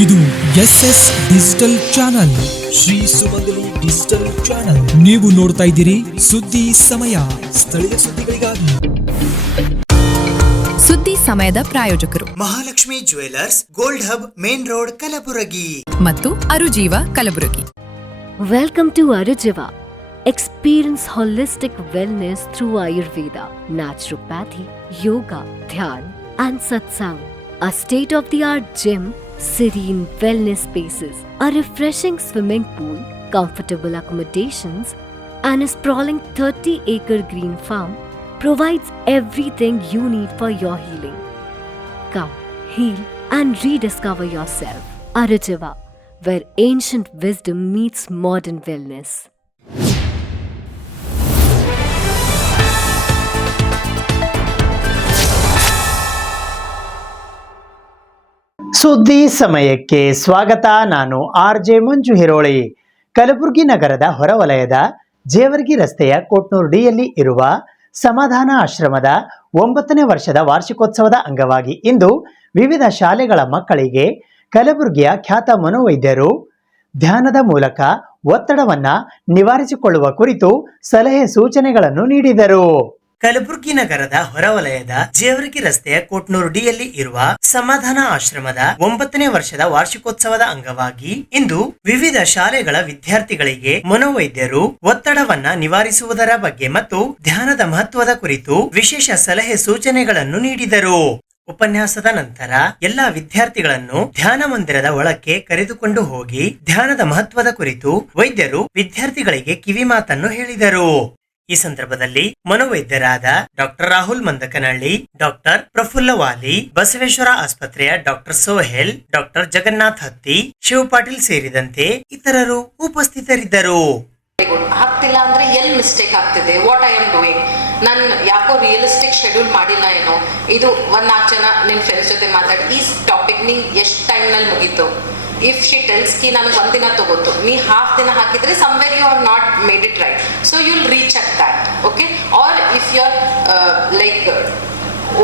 ಇದು SS digital channel, Shri ಸುಮಂಗಲಿ digital channel. ನೀವು ನೋಡ್ತಾ ಇದ್ದೀರಿ ಸುದ್ದಿ ಸಮಯ, ಸ್ಥಳೀಯ ಸುದ್ದಿಗಳಿಗಾಗಿ. ಸುದ್ದಿ ಸಮಯದ ಪ್ರಾಯೋಜಕರು Mahalakshmi jewellers, gold hub, main road, Kalaburagi ಮತ್ತು ಅರುಜೀವ Kalaburagi. Welcome to Arujiva. Experience holistic wellness through Ayurveda, naturopathy, yoga, dhyan and satsang. A state-of-the-art gym, serene wellness spaces, a refreshing swimming pool, comfortable accommodations and a sprawling 30-acre green farm provides everything you need for your healing. Come, heal and rediscover yourself. Arujiva, where ancient wisdom meets modern wellness. ಸುದ್ದಿ ಸಮಯಕ್ಕೆ ಸ್ವಾಗತ. ನಾನು RJ ಮಂಜು ಹಿರೋಳಿ. ಕಲಬುರಗಿ ನಗರದ ಹೊರವಲಯದ ಜೇವರ್ಗಿ ರಸ್ತೆಯ ಕೋಟ್ನೂರು ಡಿಯಲ್ಲಿ ಇರುವ ಸಮಾಧಾನ ಆಶ್ರಮದ 9ನೇ ವರ್ಷದ ವಾರ್ಷಿಕೋತ್ಸವದ ಅಂಗವಾಗಿ ಇಂದು ವಿವಿಧ ಶಾಲೆಗಳ ಮಕ್ಕಳಿಗೆ ಕಲಬುರಗಿಯ ಖ್ಯಾತ ಮನೋವೈದ್ಯರು ಧ್ಯಾನದ ಮೂಲಕ ಒತ್ತಡವನ್ನ ನಿವಾರಿಸಿಕೊಳ್ಳುವ ಕುರಿತು ಸಲಹೆ ಸೂಚನೆಗಳನ್ನು ನೀಡಿದರು. ಕಲಬುರಗಿ ನಗರದ ಹೊರವಲಯದ ಜೇವರ್ಗಿ ರಸ್ತೆಯ ಕೋಟ್ನೂರು ಡಿಯಲ್ಲಿ ಇರುವ ಸಮಾಧಾನ ಆಶ್ರಮದ 9ನೇ ವರ್ಷದ ವಾರ್ಷಿಕೋತ್ಸವದ ಅಂಗವಾಗಿ ಇಂದು ವಿವಿಧ ಶಾಲೆಗಳ ವಿದ್ಯಾರ್ಥಿಗಳಿಗೆ ಮನೋವೈದ್ಯರು ಒತ್ತಡವನ್ನ ನಿವಾರಿಸುವುದರ ಬಗ್ಗೆ ಮತ್ತು ಧ್ಯಾನದ ಮಹತ್ವದ ಕುರಿತು ವಿಶೇಷ ಸಲಹೆ ಸೂಚನೆಗಳನ್ನು ನೀಡಿದರು. ಉಪನ್ಯಾಸದ ನಂತರ ಎಲ್ಲಾ ವಿದ್ಯಾರ್ಥಿಗಳನ್ನು ಧ್ಯಾನ ಮಂದಿರದ ಒಳಕ್ಕೆ ಕರೆದುಕೊಂಡು ಹೋಗಿ ಧ್ಯಾನದ ಮಹತ್ವದ ಕುರಿತು ವೈದ್ಯರು ವಿದ್ಯಾರ್ಥಿಗಳಿಗೆ ಕಿವಿ ಮಾತನ್ನು ಹೇಳಿದರು. ಈ ಸಂದರ್ಭದಲ್ಲಿ ಮನೋವೈದ್ಯರಾದ ಡಾಕ್ಟರ್ ರಾಹುಲ್ ಮಂದಕನಹಳ್ಳಿ, ಡಾಕ್ಟರ್ ಪ್ರಫುಲ್ಲ ವಾಲಿ, ಬಸವೇಶ್ವರ ಆಸ್ಪತ್ರೆಯ ಡಾಕ್ಟರ್ ಸೋಹೆಲ್, ಡಾಕ್ಟರ್ ಜಗನ್ನಾಥ್ ಹತ್ತಿ, ಶಿವ ಪಾಟೀಲ್ ಸೇರಿದಂತೆ ಇತರರು ಉಪಸ್ಥಿತರಿದ್ದರು. ಆಗ್ತಿಲ್ಲ ಅಂದ್ರೆ ಎಲ್ಲಿ ಮಿಸ್ಟೇಕ್ ಆಗ್ತಿದೆ, ವಾಟ್ ಐ ಆಮ್ ಡೂಯಿಂಗ್, ನಾನು ಯಾಕೋ ರಿಯಲಿಸ್ಟಿಕ್ ಶೆಡ್ಯೂಲ್ ಮಾಡಿಲ್ಲ ಏನೋ, ಇದು 1-4 ಜನ ನಿನ್ನ ಫ್ರೆಂಡ್ಸ್ ಜೊತೆ ಮಾತಾಡಿ ಈ ಟಾಪಿಕ್ ನೀ ಎಷ್ಟು ಟೈಮ್ನಲ್ಲಿ ಮುಗೀತು. ಇಫ್ ಶಿ ಟೆಲ್ಸ್ ಕಿ ನನಗೆ 1 ದಿನ ತಗೋತು, ನೀ ಹಾಫ್ ದಿನ ಹಾಕಿದ್ರೆ somewhere you have not made it right, so you will recheck that. Okay, or if you are like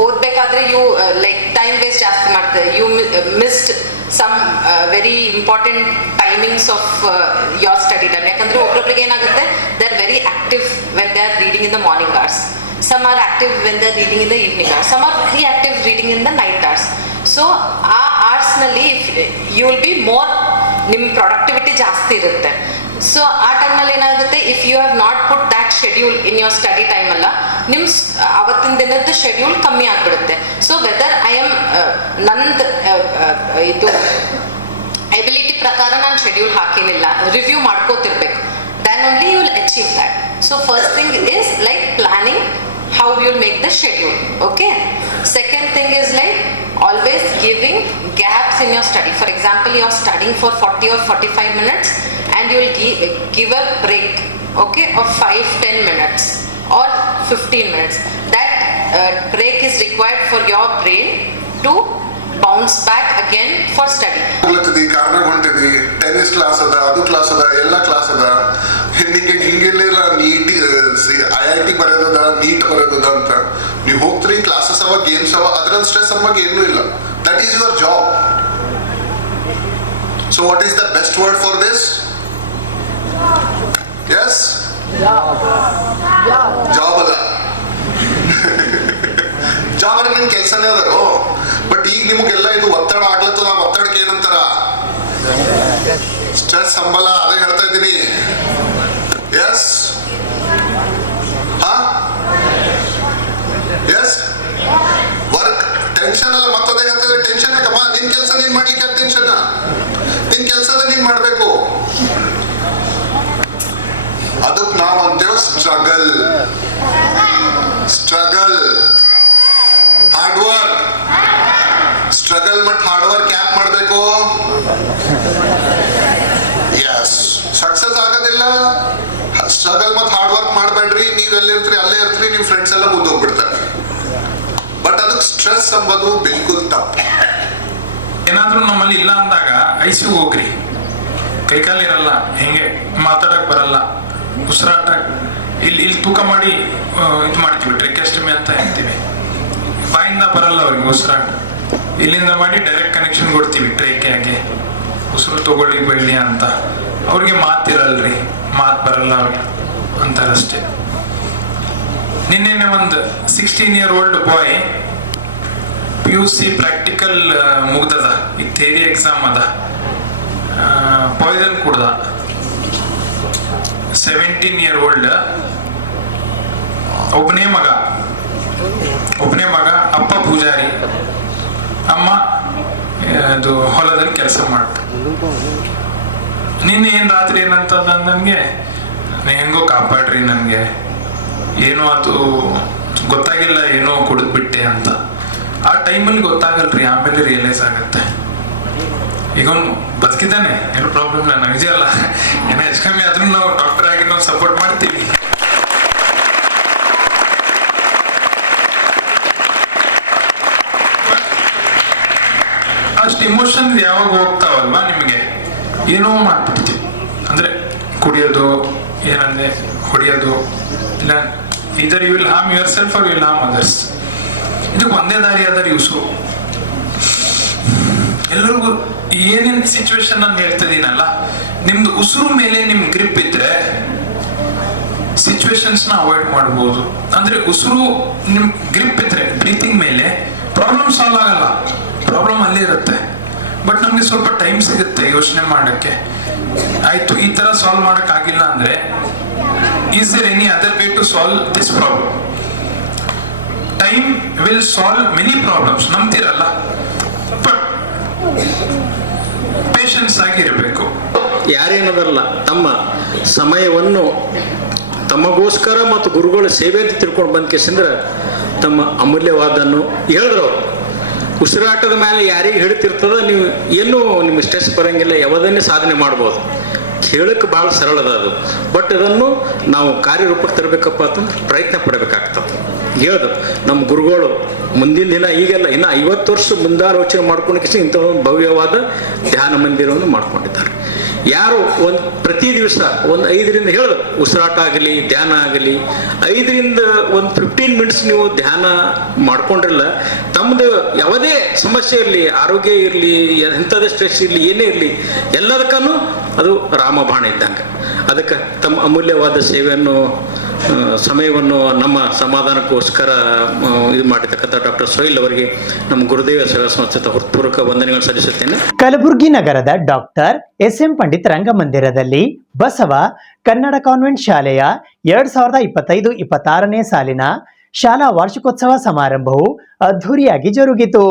ಓದಬೇಕಾದ್ರೆ ಯು ಲೈಕ್ ಟೈಮ್ ವೇಸ್ಟ್ ಜಾಸ್ತಿ ಮಾಡ್ತಾರೆ, you missed some very important timings of your study time. ಯಾಕಂದರೆ ಒಬ್ಬೊಬ್ರಿಗೆ ಏನಾಗುತ್ತೆ, they are very active when they are reading in the morning hours, some are active when they are reading in the evening hours, some are very active reading in the night hours. So ಆ ಆರ್ಟ್ಸ್ನಲ್ಲಿ you will be more, ನಿಮ್ಮ productivity ಜಾಸ್ತಿ ಇರುತ್ತೆ. So ಆ ಟೈಮಲ್ಲಿ ಏನಾಗುತ್ತೆ, if you have not put that schedule in your study time ಅಲ್ಲ, ನಿಮ್ಮ ಅವತ್ತಿನ ದಿನದ ಶೆಡ್ಯೂಲ್ ಕಮ್ಮಿ ಆಗಿಬಿಡುತ್ತೆ. ಸೊ ವೆದರ್ ಐ ಆಮ್ ನಂದು ಇದು ಎಬಿಲಿಟಿ ಪ್ರಕಾರ ನಾನು ಶೆಡ್ಯೂಲ್ ಹಾಕಿನಿಲ್ಲ, ರಿವ್ಯೂ ಮಾಡ್ಕೋತಿರ್ಬೇಕು, then only you will achieve that. So first thing is like planning how you will make the schedule. Okay, second thing is like always giving gaps in your study. For example, you are studying for 40 or 45 minutes and you will give a break, okay, of 5-10 minutes or 15 minutes. That break is required for your brain to bounce back again for study. ಕಾರಣ ಹೊಂಟಿದ್ವಿ, tennis class ಅದ, ಅದು class ಅದ, ಎಲ್ಲ class ಅದ, ಹಿಂಗೆಲ್ಲ neat IIT ಬರೋದದ, neat ಬರೋದದ ಅಂತ ನೀವು ಹೋಗ್ತೀರಿ, ಕ್ಲಾಸಸ್ ಅವ, ಗೇಮ್ಸ್ ಅವ, ಅದ್ರಲ್ಲಿ ಸ್ಟ್ರೆಸ್ ಅಮ್ಮಾಗ ಏನೂ ಇಲ್ಲ. That is your job. So what is the best word for this? Yes, job ಅದ. ಜಾಬ್ ಅಂದ್ರೆ ನಿಮ್ ಕೆಲಸನೇ ಅದಾರೋ. ಬಟ್ ಈಗ ನಿಮಗೆಲ್ಲ ಇದು ಒತ್ತಡ ಆಗ್ಲತ್ತದ. ಆ ಒತ್ತಡಕ್ಕೆ ಏನಂತಾರ? ಸ್ಟ್ರೆಸ್ ಸಂಬಳ. ಅದೇ ಹೇಳ್ತಾ ಇದ್ದೀನಿ. ಎಸ್, ಎಸ್, ವರ್ಕ್ ಟೆನ್ಷನ್ ಅಲ್ಲ, ಮತ್ತದೇ ಹೇಳ್ತಾರೆ ಟೆನ್ಷನ್ ಯಾಕಮ್ಮ? ನಿನ್ ಕೆಲಸ ನೀನ್ ಮಾಡ್ಲಿಕ್ಕೆ ಟೆನ್ಷನ್? ನಿನ್ ಕೆಲಸದ ನೀನ್ ಮಾಡ್ಬೇಕು. ಅದಕ್ಕೆ ನಾವು ಅಂತೇವೆ struggle. Struggle, hard work. Struggle ಮತ್ತು ಹಾರ್ಡ್ ವರ್ಕ್ ಯಾಕೆ ಮಾಡಬೇಕು? ಎಸ್, ಸಕ್ಸಸ್ ಆಗೋದಿಲ್ಲ. ಸ್ಟ್ರಗಲ್ ಮತ್ತು ಹಾರ್ಡ್ ವರ್ಕ್ ಮಾಡಬೇಡ್ರಿ. ನೀವು ಎಲ್ಲಿರ್ತೀರಿ ಅಲ್ಲೇ ಇರ್ತೀರಿ, ನಿಮ್ಮ ಫ್ರೆಂಡ್ಸ್ ಎಲ್ಲ ಮುಂದೆ ಹೋಗ್ಬಿಡ್ತಾರೆ. ಬಟ್ ಅದಕ್ಕೆ ಸ್ಟ್ರೆಸ್ ಅಂಬೋದು ಬಿಲ್ಕುಲ್ ತಪ್ಪು. ಏನಾದ್ರೂ ನಮ್ಮಲ್ಲಿ ಇಲ್ಲ ಅಂದಾಗ ICU ಹೋಗ್ರಿ, ಕೈಕಾಲು ಇರಲ್ಲ, ಹೆಂಗೆ ಮಾತಾಡಕ್ ಬರಲ್ಲ, ಉಸಿರಾಟ ಇಲ್ಲಿ ತೂಕ ಮಾಡಿ ಇದು ಮಾಡ್ತೀವಿ, ಟ್ರೆಕೆಸ್ಟಮಿ ಅಂತ ಹೇಳ್ತೀವಿ. ಬಾಯಿಂದ ಬರಲ್ಲ ಅವ್ರಿಗೆ ಉಸಿರಾಟ, ಇಲ್ಲಿಂದ ಮಾಡಿ ಡೈರೆಕ್ಟ್ ಕನೆಕ್ಷನ್ ಕೊಡ್ತೀವಿ ಟ್ರೇಕ್ಯಾಗೆ. ಉಸಿರು ತಗೊಳ್ಳಿ ಬೆಳ್ಳಿ ಅಂತ. ಅವ್ರಿಗೆ ಮಾತಿರಲ್ರಿ, ಮಾತು ಬರಲ್ಲ ಅವ್ರಿಗೆ ಅಂತಾರಷ್ಟೇ. ನಿನ್ನೆ ಒಂದು 16 year old ಬಾಯ್ PUC ಪ್ರಾಕ್ಟಿಕಲ್ ಮುಗ್ದದ, ಈಗ ಥಿಯರಿ ಎಕ್ಸಾಮ್ ಅದ, ಪಾಯ್ಸನ್ ಕುಡ್ದ. 17 year old, ಒಬ್ಬನೇ ಮಗ, ಅಪ್ಪ ಪೂಜಾರಿ, ಅಮ್ಮ ಅದು ಹೊಲದಲ್ಲಿ ಕೆಲಸ ಮಾಡ್ತಾರೆ. ನಿನ್ನೆ ಏನು ರಾತ್ರಿ ಏನಂತದ ನನಗೆ, ಹೆಂಗೋ ಕಾಪಾಡ್ರಿ, ನನಗೆ ಏನೋ ಅದು ಗೊತ್ತಾಗಿಲ್ಲ, ಏನೋ ಕುಡಿದ್ಬಿಟ್ಟೆ ಅಂತ. ಆ ಟೈಮಲ್ಲಿ ಗೊತ್ತಾಗಲ್ರಿ, ಆಮೇಲೆ ರಿಯಲೈಸ್ ಆಗತ್ತೆ. ಈಗ ಅವ್ನು ಬದುಕಿದ್ದಾನೆ, ಏನು ಪ್ರಾಬ್ಲಮ್ ಇಲ್ಲ, ನಾವು ಇದೆಯಲ್ಲ, ಏನೋ ಹೆಚ್ಚು ಕಮ್ಮಿ ಆದ್ರೂ ನಾವು ಡಾಕ್ಟರ್ ಆಗಿ ನಾವು ಸಪೋರ್ಟ್ ಮಾಡ್ತೀವಿ. ಅಷ್ಟು ಇಮೋಷನ್ ಯಾವಾಗ ಹೋಗ್ತಾವಲ್ವಾ ನಿಮಗೆ, ಏನೋ ಮಾಡ್ಬಿಡ್ತೀವಿ. ಅಂದ್ರೆ ಕುಡಿಯೋದು, ಏನಂದ್ರೆ ಹೊಡಿಯೋದು, ಇಲ್ಲ either you will harm yourself or you will harm others. ಇದಕ್ಕೆ ಒಂದೇ ದಾರಿ ಆದ್ರೆ ಉಸಿರು. ಎಲ್ಲರಿಗೂ ಏನೇನು ಸಿಚುವೇಶನ್ ನಾನು ಹೇಳ್ತಿದ್ದೀನಲ್ಲ, ನಿಮ್ದು ಉಸಿರು ಮೇಲೆ ನಿಮ್ ಗ್ರಿಪ್ ಇದ್ರೆ ಸಿಚುವೇಶನ್ಸ್ ನ ಅವಾಯ್ಡ್ ಮಾಡ್ಬೋದು. ಅಂದ್ರೆ ಉಸಿರು ನಿಮ್ ಗ್ರಿಪ್ ಇದ್ರೆ ಬ್ರೀತಿಂಗ್ ಮೇಲೆ ಪ್ರಾಬ್ಲಮ್ ಸಾಲ್ವ್ ಆಗಲ್ಲ, ಪ್ರಾಬ್ಲಮ್ ಅಲ್ಲೇ ಇರುತ್ತೆ. ಬಟ್ ನಮ್ಗೆ ಸ್ವಲ್ಪ ಟೈಮ್ ಸಿಗುತ್ತೆ ಯೋಚನೆ ಮಾಡಕ್ಕೆ. ಆಯ್ತು, ಈ ತರ ಸಾಲ್ವ್ ಮಾಡಕ್ ಆಗಿಲ್ಲ ಅಂದ್ರೆ is there any other way to solve this problem? Time will solve many problems, ನಂಬ್ತಿರಲ್ಲ. ಬಟ್ ಪೇಷನ್ಸ್ ಆಗಿರಬೇಕು. ಯಾರೇನದಲ್ಲ, ತಮ್ಮ ಸಮಯವನ್ನು ತಮಗೋಸ್ಕರ ಮತ್ತು ಗುರುಗಳ ಸೇವೆ ಅಂತ ತಿಳ್ಕೊಂಡು ಬಂದ ಕೇಸಂದ್ರೆ ತಮ್ಮ ಅಮೂಲ್ಯವಾದನ್ನು ಹೇಳಿದ್ರು. ಉಸಿರಾಟದ ಮೇಲೆ ಯಾರಿಗೆ ಹಿಡಿತಿರ್ತದ, ನೀವು ಏನೂ ನಿಮ್ಗೆ ಸ್ಟ್ರೆಸ್ ಬರೋಂಗಿಲ್ಲ, ಯಾವುದನ್ನೇ ಸಾಧನೆ ಮಾಡ್ಬೋದು. ಕೇಳಕ್ಕೆ ಭಾಳ ಸರಳದ ಅದು. ಬಟ್ ಅದನ್ನು ನಾವು ಕಾರ್ಯರೂಪಕ್ಕೆ ತರಬೇಕಪ್ಪ ಅಂತಂದ್ರೆ ಪ್ರಯತ್ನ ಪಡಬೇಕಾಗ್ತದೆ. ಹೇಳ್ದು ನಮ್ಮ ಗುರುಗಳು ಮುಂದಿನ ದಿನ, ಈಗೆಲ್ಲ ಇನ್ನು 50 ವರ್ಷ ಮುಂದಾಲೋಚನೆ ಮಾಡ್ಕೊಂಡು ಇಂಥ ಒಂದು ಭವ್ಯವಾದ ಧ್ಯಾನ ಮಂದಿರವನ್ನು ಮಾಡ್ಕೊಂಡಿದ್ದಾರೆ. ಯಾರು ಪ್ರತಿ ದಿವಸ 5 ಹೇಳು, ಉಸಿರಾಟ ಆಗಲಿ ಧ್ಯಾನ ಆಗಲಿ 5 ಒಂದು 15 ಮಿನಿಟ್ಸ್ ನೀವು ಧ್ಯಾನ ಮಾಡ್ಕೊಂಡ್ರಲ್ಲ, ತಮ್ಮದು ಯಾವುದೇ ಸಮಸ್ಯೆ ಇರಲಿ, ಆರೋಗ್ಯ ಇರಲಿ, ಎಂಥದೇ ಸ್ಟ್ರೆಸ್ ಇರಲಿ, ಏನೇ ಇರಲಿ, ಎಲ್ಲದಕ್ಕೂ ಅದು ರಾಮಬಾಣ ಇದ್ದಂಗೆ. ಅದಕ್ಕೆ ತಮ್ಮ ಅಮೂಲ್ಯವಾದ ಸೇವೆಯನ್ನು, ಸಮಯವನ್ನು ನಮ್ಮ ಸಮಾಧಾನಕ್ಕೋಸ್ಕರ ಇದು ಮಾಡಿರ್ತಕ್ಕಂಥ ಡಾಕ್ಟರ್ ಸೋಹಿಲ್ ಅವರಿಗೆ ನಮ್ಮ ಗುರುದೇವ ಸೇವಾ ಸಂಸ್ಥೆ ಹೃತ್ಪೂರ್ವಕ ವಂದನೆಗಳನ್ನು ಸಲ್ಲಿಸುತ್ತೇನೆ. ಕಲಬುರಗಿ ನಗರದ ಡಾಕ್ಟರ್ SM ಪಂಡಿತ್ ರಂಗಮಂದಿರದಲ್ಲಿ ಬಸವ ಕನ್ನಡ ಕಾನ್ವೆಂಟ್ ಶಾಲೆಯ 2025-26ನೇ ಸಾಲಿನ ಶಾಲಾ ವಾರ್ಷಿಕೋತ್ಸವ ಸಮಾರಂಭವು ಅದ್ಧೂರಿಯಾಗಿ ಜರುಗಿತು.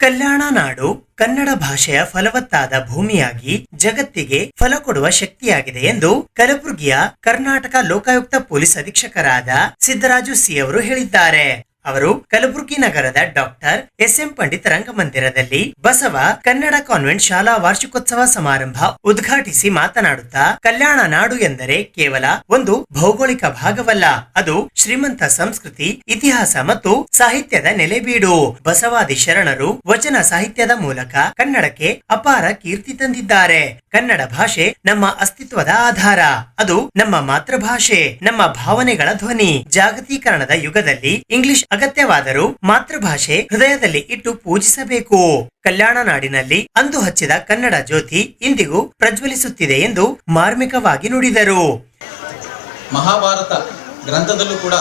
ಕಲ್ಯಾಣ ನಾಡು ಕನ್ನಡ ಭಾಷೆಯ ಫಲವತ್ತಾದ ಭೂಮಿಯಾಗಿ ಜಗತ್ತಿಗೆ ಫಲ ಕೊಡುವ ಶಕ್ತಿಯಾಗಿದೆ ಎಂದು ಕಲಬುರಗಿಯ ಕರ್ನಾಟಕ ಲೋಕಾಯುಕ್ತ ಪೊಲೀಸ್ ಅಧೀಕ್ಷಕರಾದ ಸಿದ್ದರಾಜು ಸಿ ಅವರು ಹೇಳಿದ್ದಾರೆ. ಅವರು ಕಲಬುರಗಿ ನಗರದ ಡಾಕ್ಟರ್ SM ಪಂಡಿತ್ ರಂಗಮಂದಿರದಲ್ಲಿ ಬಸವ ಕನ್ನಡ ಕಾನ್ವೆಂಟ್ ಶಾಲಾ ವಾರ್ಷಿಕೋತ್ಸವ ಸಮಾರಂಭ ಉದ್ಘಾಟಿಸಿ ಮಾತನಾಡುತ್ತಾ, ಕಲ್ಯಾಣ ನಾಡು ಎಂದರೆ ಕೇವಲ ಒಂದು ಭೌಗೋಳಿಕ ಭಾಗವಲ್ಲ, ಅದು ಶ್ರೀಮಂತ ಸಂಸ್ಕೃತಿ, ಇತಿಹಾಸ ಮತ್ತು ಸಾಹಿತ್ಯದ ನೆಲೆಬೀಡು. ಬಸವಾದಿ ಶರಣರು ವಚನ ಸಾಹಿತ್ಯದ ಮೂಲಕ ಕನ್ನಡಕ್ಕೆ ಅಪಾರ ಕೀರ್ತಿ ತಂದಿದ್ದಾರೆ. ಕನ್ನಡ ಭಾಷೆ ನಮ್ಮ ಅಸ್ತಿತ್ವದ ಆಧಾರ, ಅದು ನಮ್ಮ ಮಾತೃಭಾಷೆ, ನಮ್ಮ ಭಾವನೆಗಳ ಧ್ವನಿ. ಜಾಗತೀಕರಣದ ಯುಗದಲ್ಲಿ ಇಂಗ್ಲಿಷ್ ಅಗತ್ಯವಾದರೂ ಮಾತೃಭಾಷೆ ಹೃದಯದಲ್ಲಿ ಇಟ್ಟು ಪೂಜಿಸಬೇಕು. ಕಲ್ಯಾಣ ನಾಡಿನಲ್ಲಿ ಅಂದು ಹಚ್ಚಿದ ಕನ್ನಡ ಜ್ಯೋತಿ ಇಂದಿಗೂ ಪ್ರಜ್ವಲಿಸುತ್ತಿದೆ ಎಂದು ಮಾರ್ಮಿಕವಾಗಿ ನುಡಿದರು. ಮಹಾಭಾರತ ಗ್ರಂಥದಲ್ಲೂ ಕೂಡ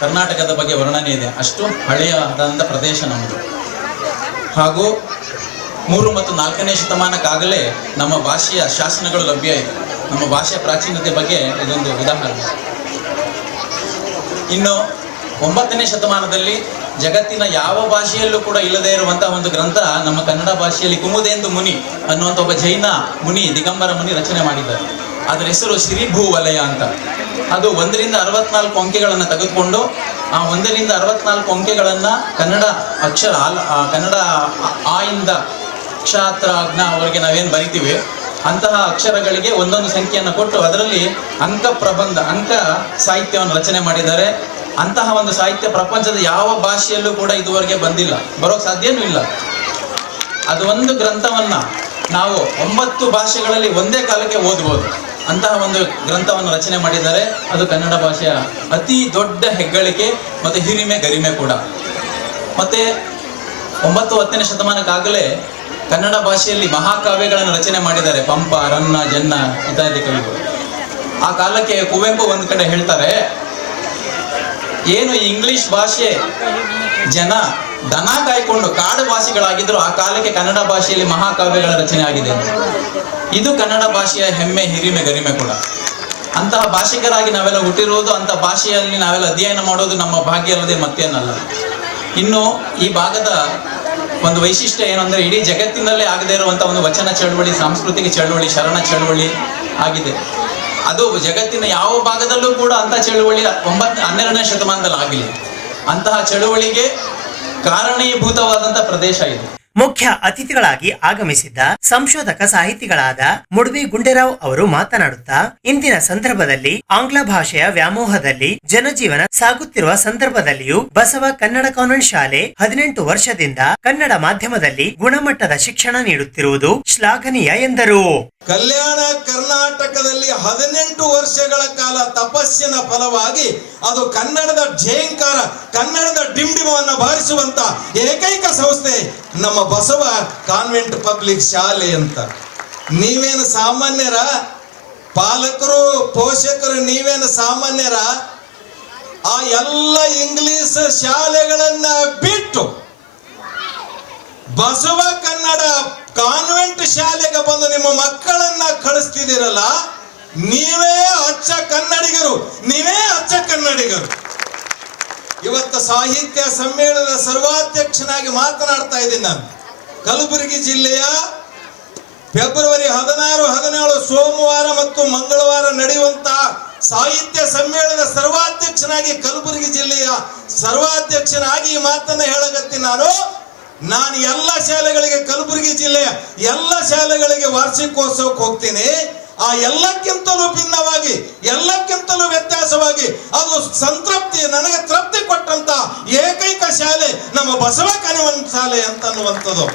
ಕರ್ನಾಟಕದ ಬಗ್ಗೆ ವರ್ಣನೆ ಇದೆ. ಅಷ್ಟು ಹಳೆಯದಾದಂಥ ಪ್ರದೇಶ ನಮ್ಮದು. ಹಾಗೂ 3 ಮತ್ತು 4ನೇ ಶತಮಾನಕ್ಕಾಗಲೇ ನಮ್ಮ ಭಾಷೆಯ ಶಾಸನಗಳು ಲಭ್ಯ ಇದೆ. ನಮ್ಮ ಭಾಷೆಯ ಪ್ರಾಚೀನತೆ ಬಗ್ಗೆ ಇದೊಂದು ಉದಾಹರಣೆ. ಇನ್ನು 9ನೇ ಶತಮಾನದಲ್ಲಿ ಜಗತ್ತಿನ ಯಾವ ಭಾಷೆಯಲ್ಲೂ ಕೂಡ ಇಲ್ಲದೇ ಇರುವಂತಹ ಒಂದು ಗ್ರಂಥ ನಮ್ಮ ಕನ್ನಡ ಭಾಷೆಯಲ್ಲಿ ಕುಮುದೇಂದು ಮುನಿ ಅನ್ನುವಂಥ ಒಬ್ಬ ಜೈನ ಮುನಿ, ದಿಗಂಬರ ಮುನಿ ರಚನೆ ಮಾಡಿದ್ದಾರೆ. ಅದರ ಹೆಸರು ಶ್ರೀಭೂ ವಲಯ ಅಂತ. ಅದು 1 ರಿಂದ 64 ಅಂಕೆಗಳನ್ನು ತೆಗೆದುಕೊಂಡು ಆ 1 ರಿಂದ 64 ಅಂಕೆಗಳನ್ನು ಕನ್ನಡ ಅಕ್ಷರ ಕನ್ನಡ ಆ ಇಂದ ಕ್ಷಾತ್ರ ಅಗ್ನ ಅವರಿಗೆ ನಾವೇನು ಬರಿತೀವಿ ಅಂತಹ ಅಕ್ಷರಗಳಿಗೆ ಒಂದೊಂದು ಸಂಖ್ಯೆಯನ್ನು ಕೊಟ್ಟು ಅದರಲ್ಲಿ ಅಂಕ ಪ್ರಬಂಧ, ಅಂಕ ಸಾಹಿತ್ಯವನ್ನು ರಚನೆ ಮಾಡಿದ್ದಾರೆ. ಅಂತಹ ಒಂದು ಸಾಹಿತ್ಯ ಪ್ರಪಂಚದ ಯಾವ ಭಾಷೆಯಲ್ಲೂ ಕೂಡ ಇದುವರೆಗೆ ಬಂದಿಲ್ಲ, ಬರೋಕ್ಕೆ ಸಾಧ್ಯನೂ ಇಲ್ಲ. ಅದು ಒಂದು ಗ್ರಂಥವನ್ನು ನಾವು 9 ಭಾಷೆಗಳಲ್ಲಿ ಒಂದೇ ಕಾಲಕ್ಕೆ ಓದ್ಬೋದು. ಅಂತಹ ಒಂದು ಗ್ರಂಥವನ್ನು ರಚನೆ ಮಾಡಿದ್ದಾರೆ. ಅದು ಕನ್ನಡ ಭಾಷೆಯ ಅತಿ ದೊಡ್ಡ ಹೆಗ್ಗಳಿಕೆ ಮತ್ತು ಹಿರಿಮೆ, ಗರಿಮೆ ಕೂಡ. ಮತ್ತು 9-10ನೇ ಶತಮಾನಕ್ಕಾಗಲೇ ಕನ್ನಡ ಭಾಷೆಯಲ್ಲಿ ಮಹಾಕಾವ್ಯಗಳನ್ನು ರಚನೆ ಮಾಡಿದ್ದಾರೆ. ಪಂಪ, ರನ್ನ, ಜನ್ನ ಇತ್ಯಾದಿ ಕವಿಗಳು. ಆ ಕಾಲಕ್ಕೆ ಕುವೆಂಪು ಒಂದು ಕಡೆ ಹೇಳ್ತಾರೆ, ಏನು ಇಂಗ್ಲಿಷ್ ಭಾಷೆ ಜನ ದನ ಕಾಯ್ಕೊಂಡು ಕಾಡು ಭಾಷೆಗಳಾಗಿದ್ರು, ಆ ಕಾಲಕ್ಕೆ ಕನ್ನಡ ಭಾಷೆಯಲ್ಲಿ ಮಹಾಕಾವ್ಯಗಳ ರಚನೆ ಆಗಿದೆ. ಇದು ಕನ್ನಡ ಭಾಷೆಯ ಹೆಮ್ಮೆ, ಹಿರಿಮೆ, ಗರಿಮೆ ಕೂಡ. ಅಂತಹ ಭಾಷಿಕರಾಗಿ ನಾವೆಲ್ಲ ಹುಟ್ಟಿರುವುದು, ಅಂತಹ ಭಾಷೆಯಲ್ಲಿ ನಾವೆಲ್ಲ ಅಧ್ಯಯನ ಮಾಡೋದು ನಮ್ಮ ಭಾಗ್ಯ ಅಲ್ಲದೆ ಮತ್ತೇನಲ್ಲ. ಇನ್ನು ಈ ಭಾಗದ ಒಂದು ವೈಶಿಷ್ಟ್ಯ ಏನಂದ್ರೆ, ಇಡೀ ಜಗತ್ತಿನಲ್ಲೇ ಆಗದೇ ಇರುವಂತ ಒಂದು ವಚನ ಚಳವಳಿ, ಸಾಂಸ್ಕೃತಿಕ ಚಳವಳಿ, ಶರಣ ಚಳವಳಿ ಆಗಿದೆ. ಅದು ಜಗತ್ತಿನ ಯಾವ ಭಾಗದಲ್ಲೂ ಕೂಡ ಅಂತಹ ಚಳವಳಿ 12ನೇ ಶತಮಾನದಲ್ಲಿ ಆಗಿಲ್ಲ. ಅಂತಹ ಚಳವಳಿಗೆ ಕಾರಣೀಭೂತವಾದಂತಹ ಪ್ರದೇಶ ಇದು. ಮುಖ್ಯ ಅತಿಥಿಗಳಾಗಿ ಆಗಮಿಸಿದ್ದ ಸಂಶೋಧಕ ಸಾಹಿತಿಗಳಾದ ಮುಡ್ವಿ ಗುಂಡೇರಾವ್ ಅವರು ಮಾತನಾಡುತ್ತಾ, ಇಂದಿನ ಸಂದರ್ಭದಲ್ಲಿ ಆಂಗ್ಲ ಭಾಷೆಯ ವ್ಯಾಮೋಹದಲ್ಲಿ ಜನಜೀವನ ಸಾಗುತ್ತಿರುವ ಸಂದರ್ಭದಲ್ಲಿಯೂ ಬಸವ ಕನ್ನಡ ಕಾನ್ವೆಂಟ್ ಶಾಲೆ 18 ವರ್ಷದಿಂದ ಕನ್ನಡ ಮಾಧ್ಯಮದಲ್ಲಿ ಗುಣಮಟ್ಟದ ಶಿಕ್ಷಣ ನೀಡುತ್ತಿರುವುದು ಶ್ಲಾಘನೀಯ ಎಂದರು. ಕಲ್ಯಾಣ ಕರ್ನಾಟಕದಲ್ಲಿ 18 ವರ್ಷಗಳ ಕಾಲ ತಪಸ್ಸಿನ ಫಲವಾಗಿ ಅದು ಕನ್ನಡದ ಝೇಂಕಾರ, ಕನ್ನಡದ ಡಿಂಡಿಮವನ್ನು ಬಾರಿಸುವಂತ ಏಕೈಕ ಸಂಸ್ಥೆ ನಮ್ಮ ಬಸವ ಕಾನ್ವೆಂಟ್ ಪಬ್ಲಿಕ್ ಶಾಲೆ ಅಂತ. ನೀವೇನು ಸಾಮಾನ್ಯರ? ಪಾಲಕರು, ಪೋಷಕರು ನೀವೇನು ಸಾಮಾನ್ಯರ? ಆ ಎಲ್ಲ ಇಂಗ್ಲಿಷ್ ಶಾಲೆಗಳನ್ನ ಬಿಟ್ಟು ಬಸವ ಕನ್ನಡ ಕಾನ್ವೆಂಟ್ ಶಾಲೆಗೆ ಬಂದು ನಿಮ್ಮ ಮಕ್ಕಳನ್ನ ಕಳಿಸ್ತಿದ್ದೀರಲ್ಲ, ನೀವೇ ಅಚ್ಚ ಕನ್ನಡಿಗರು, ನೀವೇ ಅಚ್ಚ ಕನ್ನಡಿಗರು. ಇವತ್ತು ಸಾಹಿತ್ಯ ಸಮ್ಮೇಳನದ ಸರ್ವಾಧ್ಯಕ್ಷನಾಗಿ ಮಾತನಾಡ್ತಾ ಇದ್ದೀನಿ ನಾನು. ಕಲಬುರಗಿ ಜಿಲ್ಲೆಯ ಫೆಬ್ರವರಿ 16, 17 ಸೋಮವಾರ ಮತ್ತು ಮಂಗಳವಾರ ನಡೆಯುವಂತಹ ಸಾಹಿತ್ಯ ಸಮ್ಮೇಳನದ ಸರ್ವಾಧ್ಯಕ್ಷನಾಗಿ, ಕಲಬುರಗಿ ಜಿಲ್ಲೆಯ ಸರ್ವಾಧ್ಯಕ್ಷನಾಗಿ ಈ ಮಾತನ್ನ ಹೇಳಗತ್ತೀನಿ ನಾನು ಎಲ್ಲ ಶಾಲೆಗಳಿಗೆ, ಕಲಬುರಗಿ ಜಿಲ್ಲೆಯ ಎಲ್ಲ ಶಾಲೆಗಳಿಗೆ ವಾರ್ಷಿಕೋತ್ಸವಕ್ಕೆ ಹೋಗ್ತೀನಿ. ಆ ಎಲ್ಲಕ್ಕಿಂತಲೂ ಭಿನ್ನವಾಗಿ, ಎಲ್ಲಕ್ಕಿಂತಲೂ ವ್ಯತ್ಯಾಸವಾಗಿ ಅದು ಸಂತೃಪ್ತಿ, ನನಗೆ ತೃಪ್ತಿ ಕೊಟ್ಟಂತ ಏಕೈಕ ಶಾಲೆ ನಮ್ಮ ಬಸವ ಕಾನ್ವೆಂಟ್ ಶಾಲೆ ಅಂತ ಅನ್ನುವಂಥದ್ದು.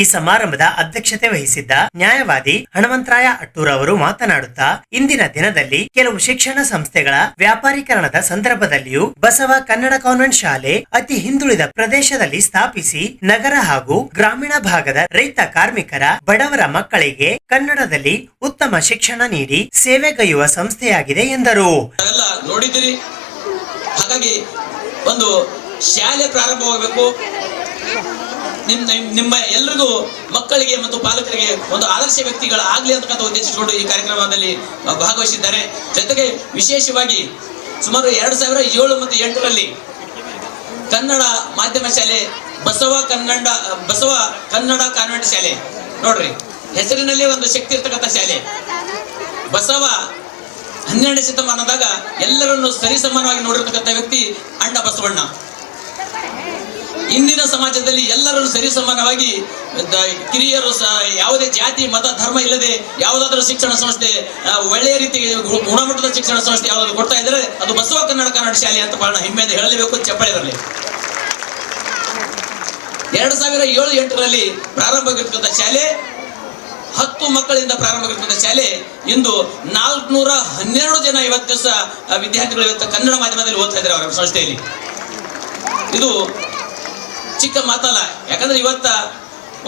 ಈ ಸಮಾರಂಭದ ಅಧ್ಯಕ್ಷತೆ ವಹಿಸಿದ್ದ ನ್ಯಾಯವಾದಿ ಹನುಮಂತರಾಯ ಅಟ್ಟೂರ್ ಅವರು ಮಾತನಾಡುತ್ತಾ, ಇಂದಿನ ದಿನದಲ್ಲಿ ಕೆಲವು ಶಿಕ್ಷಣ ಸಂಸ್ಥೆಗಳ ವ್ಯಾಪಾರೀಕರಣದ ಸಂದರ್ಭದಲ್ಲಿಯೂ ಬಸವ ಕನ್ನಡ ಕಾನ್ವೆಂಟ್ ಶಾಲೆ ಅತಿ ಹಿಂದುಳಿದ ಪ್ರದೇಶದಲ್ಲಿ ಸ್ಥಾಪಿಸಿ ನಗರ ಹಾಗೂ ಗ್ರಾಮೀಣ ಭಾಗದ ರೈತ, ಕಾರ್ಮಿಕರ, ಬಡವರ ಮಕ್ಕಳಿಗೆ ಕನ್ನಡದಲ್ಲಿ ಉತ್ತಮ ಶಿಕ್ಷಣ ನೀಡಿ ಸೇವೆಗೈಯುವ ಸಂಸ್ಥೆಯಾಗಿದೆ ಎಂದರು. ನೋಡಿದಿರಿ, ಹಾಗಾಗಿ ಒಂದು ಶಾಲೆ ಪ್ರಾರಂಭವಾಗಬೇಕು. ನಿಮ್ಮ ಎಲ್ರಿಗೂ ಮಕ್ಕಳಿಗೆ ಮತ್ತು ಪಾಲಕರಿಗೆ ಒಂದು ಆದರ್ಶ ವ್ಯಕ್ತಿಗಳಾಗಲಿ ಅಂತಕ್ಕಂಥ ಉದ್ದೇಶಿಸಿಕೊಂಡು ಈ ಕಾರ್ಯಕ್ರಮದಲ್ಲಿ ಭಾಗವಹಿಸಿದ್ದಾರೆ. ಜೊತೆಗೆ ವಿಶೇಷವಾಗಿ ಸುಮಾರು 2007 ಮತ್ತು 2008ರಲ್ಲಿ ಕನ್ನಡ ಮಾಧ್ಯಮ ಶಾಲೆ ಬಸವ ಕನ್ನಡ ಕಾನ್ವೆಂಟ್ ಶಾಲೆ, ನೋಡ್ರಿ ಹೆಸರಿನಲ್ಲಿ ಒಂದು ಶಕ್ತಿ ಇರ್ತಕ್ಕಂಥ ಶಾಲೆ. ಬಸವ 12ನೇ ಶತಮಾನದಾಗ ಎಲ್ಲರನ್ನು ಸರಿಸಮಾನವಾಗಿ ನೋಡಿರ್ತಕ್ಕಂಥ ವ್ಯಕ್ತಿ ಅಣ್ಣ ಬಸವಣ್ಣ. ಇಂದಿನ ಸಮಾಜದಲ್ಲಿ ಎಲ್ಲರೂ ಸರಿಸಮಾನವಾಗಿ ಕಿರಿಯರು ಯಾವುದೇ ಜಾತಿ, ಮತ, ಧರ್ಮ ಇಲ್ಲದೆ ಯಾವುದಾದ್ರೂ ಶಿಕ್ಷಣ ಸಂಸ್ಥೆ, ಒಳ್ಳೆಯ ರೀತಿಗೆ ಗುಣಮಟ್ಟದ ಶಿಕ್ಷಣ ಸಂಸ್ಥೆ ಯಾವ್ದಾದ್ರು ಕೊಡ್ತಾ ಇದ್ದಾರೆ, ಅದು ಬಸವ ಕನ್ನಡ ಕಾನ್ವೆಂಟ್ ಶಾಲೆ ಅಂತ ಬಹಳ ಹೆಮ್ಮೆಯಿಂದ ಹೇಳಲೇಬೇಕು, ಚಪ್ಪಾಳೆ ಬರಲಿ. 2007-08ರಲ್ಲಿ ಪ್ರಾರಂಭವಾಗಿರ್ತಕ್ಕಂಥ ಶಾಲೆ, 10 ಮಕ್ಕಳಿಂದ ಪ್ರಾರಂಭವಾಗಿರ್ತಕ್ಕಂಥ ಶಾಲೆ ಇಂದು 412 ಜನ ಇವತ್ತು ದಿವಸ ವಿದ್ಯಾರ್ಥಿಗಳು ಇವತ್ತು ಕನ್ನಡ ಮಾಧ್ಯಮದಲ್ಲಿ ಓದ್ತಾ ಇದ್ದಾರೆ ಅವರ ಸಂಸ್ಥೆಯಲ್ಲಿ. ಇದು ಚಿಕ್ಕ ಮಾತಲ್ಲ, ಯಾಕಂದ್ರೆ ಇವತ್ತ